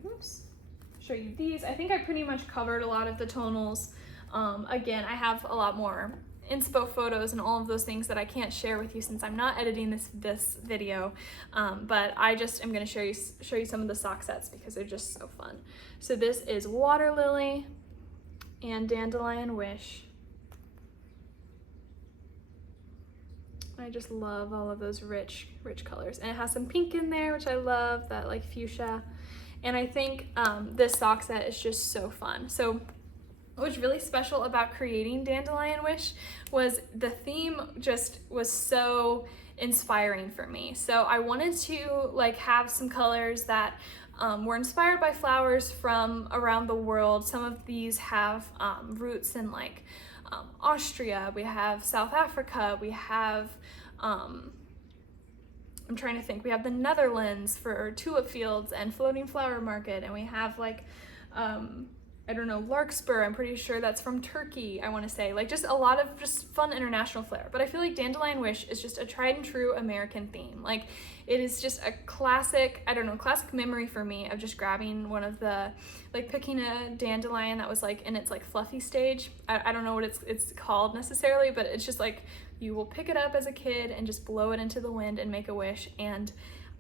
show you these. I think I pretty much covered a lot of the tonals. Again, I have a lot more inspo photos and all of those things that I can't share with you since I'm not editing this video, but I just am going to show you some of the sock sets because they're just so fun. So this is Water Lily and Dandelion Wish. I just love all of those rich colors, and it has some pink in there, which I love, that like fuchsia. And I think this sock set is just so fun. So what was really special about creating Dandelion Wish was the theme just was so inspiring for me. So I wanted to like have some colors that were inspired by flowers from around the world. Some of these have roots in like Austria, we have South Africa, we have, I'm trying to think, we have the Netherlands for tulip fields and floating flower market, and we have like, I don't know, larkspur, I'm pretty sure that's from Turkey, I want to say. Like just a lot of just fun international flair. But I feel like Dandelion Wish is just a tried and true American theme. Like it is just a classic, I don't know, classic memory for me of just grabbing one of the, like picking a dandelion that was like in its like fluffy stage. I don't know what it's called necessarily, but it's just like you will pick it up as a kid and just blow it into the wind and make a wish. And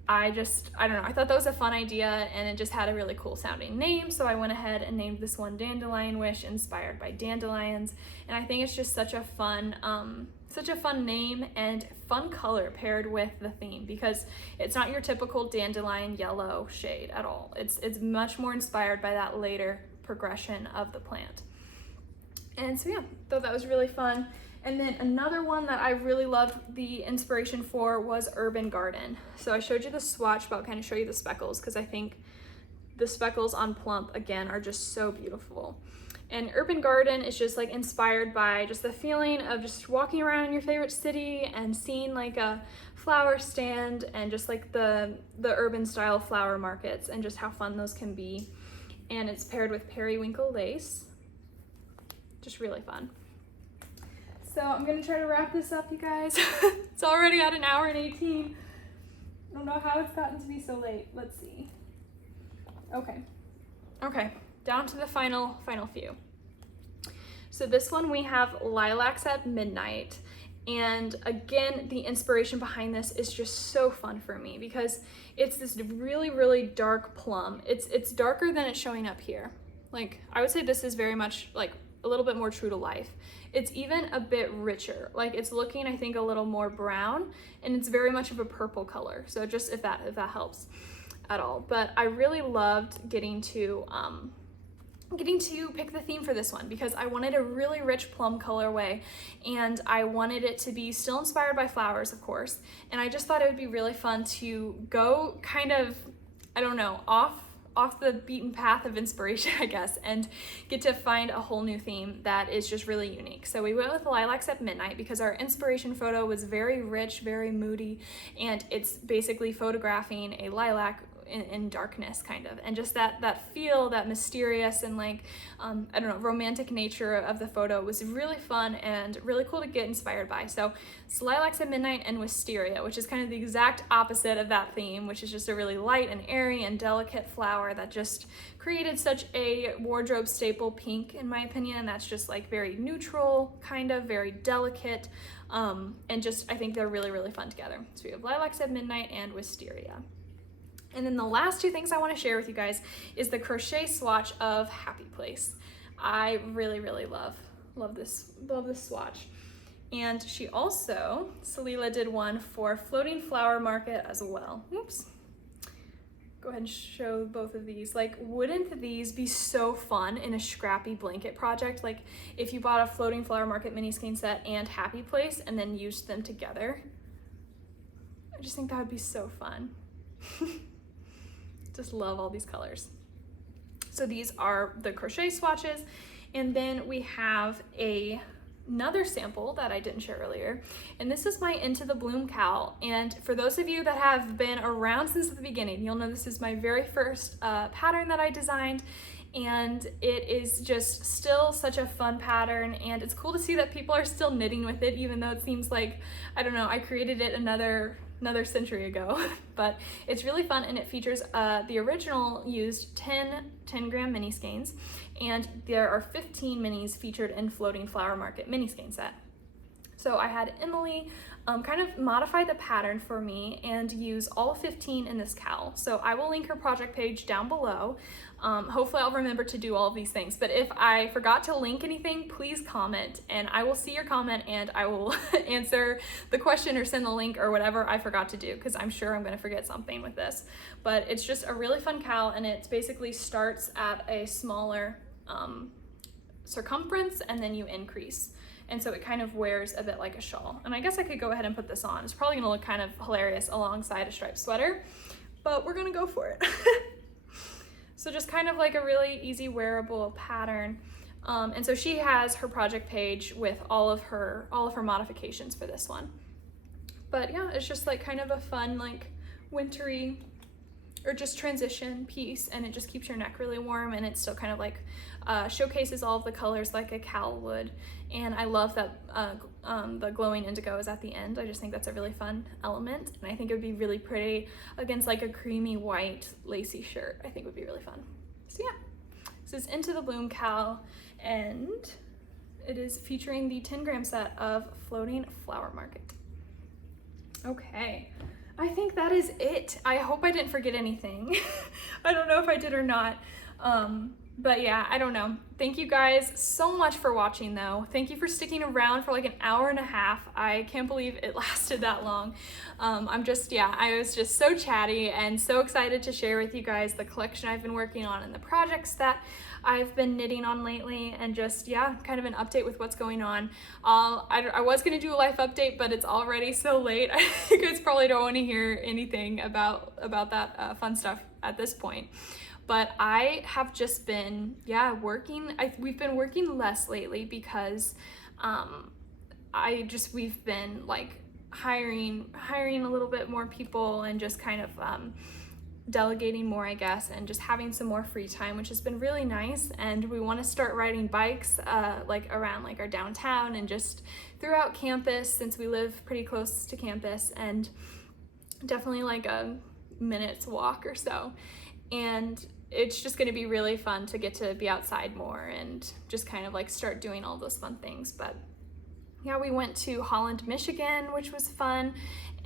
I don't know, I thought that was a fun idea, and it just had a really cool sounding name, so I went ahead and named this one Dandelion Wish, inspired by dandelions. And I think it's just such a fun name and fun color paired with the theme, because it's not your typical dandelion yellow shade at all. It's much more inspired by that later progression of the plant. And so yeah, thought that was really fun. And then another one that I really loved the inspiration for was Urban Garden. So I showed you the swatch, but I'll kind of show you the speckles because I think the speckles on Plump, again, are just so beautiful. And Urban Garden is just like inspired by just the feeling of just walking around in your favorite city and seeing like a flower stand and just like the urban style flower markets and just how fun those can be. And it's paired with periwinkle lace. Just really fun. So I'm gonna try to wrap this up, you guys. It's already at 1 hour and 18. I don't know how it's gotten to be so late. Let's see. Okay, down to the final few. So this one we have Lilacs at Midnight, And again, the inspiration behind this is just so fun for me because it's this really, really dark plum. It's darker than it's showing up here. Like, I would say this is very much like a little bit more true to life. It's even a bit richer. Like, it's looking, I think, a little more brown, and it's very much of a purple color. So just if that helps at all. But I really loved getting to pick the theme for this one because I wanted a really rich plum colorway, and I wanted it to be still inspired by flowers, of course. And I just thought it would be really fun to go kind of, I don't know, off the beaten path of inspiration, I guess, and get to find a whole new theme that is just really unique. So we went with Lilacs at Midnight because our inspiration photo was very rich, very moody, and it's basically photographing a lilac in darkness, kind of, and just that feel, that mysterious and like I don't know, romantic nature of the photo was really fun and really cool to get inspired by. So it's Lilacs at Midnight and Wisteria, which is kind of the exact opposite of that theme, which is just a really light and airy and delicate flower that just created such a wardrobe staple pink, in my opinion. And that's just like very neutral, kind of very delicate, and just I think they're really, really fun together. So we have Lilacs at Midnight and Wisteria. And then the last two things I want to share with you guys is the crochet swatch of Happy Place. I really, really love this swatch. And she also, Salila did one for Floating Flower Market as well. Oops. Go ahead and show both of these. Like, wouldn't these be so fun in a Scrappy blanket project? Like, if you bought a Floating Flower Market mini skein set and Happy Place and then used them together. I just think that would be so fun. Just love all these colors. So these are the crochet swatches, and then we have another sample that I didn't share earlier, and this is my Into the Bloom cowl. And for those of you that have been around since the beginning, you'll know this is my very first pattern that I designed, and it is just still such a fun pattern, and it's cool to see that people are still knitting with it, even though it seems like, I don't know, I created it another century ago. But it's really fun, and it features the original used 10 gram mini skeins, and there are 15 minis featured in Floating Flower Market mini skein set. So I had Emily kind of modify the pattern for me and use all 15 in this cowl. So I will link her project page down below. Hopefully I'll remember to do all of these things, but if I forgot to link anything, please comment and I will see your comment and I will answer the question or send the link or whatever I forgot to do, because I'm sure I'm gonna forget something with this. But it's just a really fun cowl, and it basically starts at a smaller circumference and then you increase. And so it kind of wears a bit like a shawl. And I guess I could go ahead and put this on. It's probably gonna look kind of hilarious alongside a striped sweater, but we're gonna go for it. So just kind of like a really easy wearable pattern. And so she has her project page with all of her modifications for this one. But yeah, it's just like kind of a fun, like wintry or just transition piece, and it just keeps your neck really warm, and it still kind of like showcases all of the colors like a cowl would. And I love that the glowing indigo is at the end. I just think that's a really fun element, and I think it would be really pretty against like a creamy white lacy shirt. I think would be really fun. So yeah, this is Into the Bloom cowl, and it is featuring the 10 gram set of Floating Flower Market. Okay, I think that is it. I hope I didn't forget anything. I don't know if I did or not. But yeah, I don't know. Thank you guys so much for watching though. Thank you for sticking around for like an hour and a half. I can't believe it lasted that long. I was just so chatty and so excited to share with you guys the collection I've been working on and the projects that I've been knitting on lately, and just, yeah, kind of an update with what's going on. I was gonna do a life update, but it's already so late. You guys probably don't wanna hear anything about that fun stuff at this point. But I have just been, we've been working less lately because we've been like hiring a little bit more people and just kind of delegating more, I guess, and just having some more free time, which has been really nice. And we want to start riding bikes like around like our downtown and just throughout campus, since we live pretty close to campus, and definitely like a minute's walk or so. And it's just going to be really fun to get to be outside more and just kind of like start doing all those fun things. But Yeah, we went to Holland, Michigan, which was fun.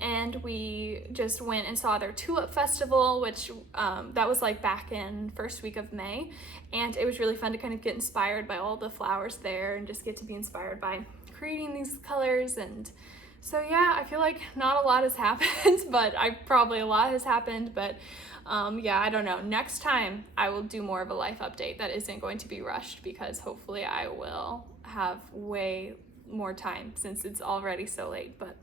And we just went and saw their tulip festival, which that was like back in first week of May. And it was really fun to kind of get inspired by all the flowers there and just get to be inspired by creating these colors. And so yeah, I feel like not a lot has happened, but probably a lot has happened. But yeah, I don't know. Next time I will do more of a life update that isn't going to be rushed, because hopefully I will have way more time since it's already so late. But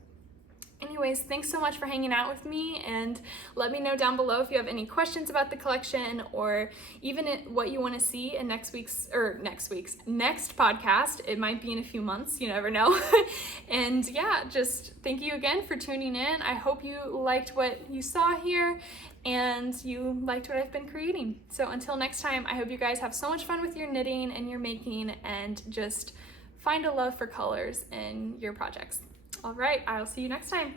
anyways, thanks so much for hanging out with me, and let me know down below if you have any questions about the collection, or even what you want to see in next podcast. It might be in a few months, you never know. And yeah, just thank you again for tuning in. I hope you liked what you saw here and you liked what I've been creating. So until next time, I hope you guys have so much fun with your knitting and your making, and just find a love for colors in your projects. All right, I'll see you next time.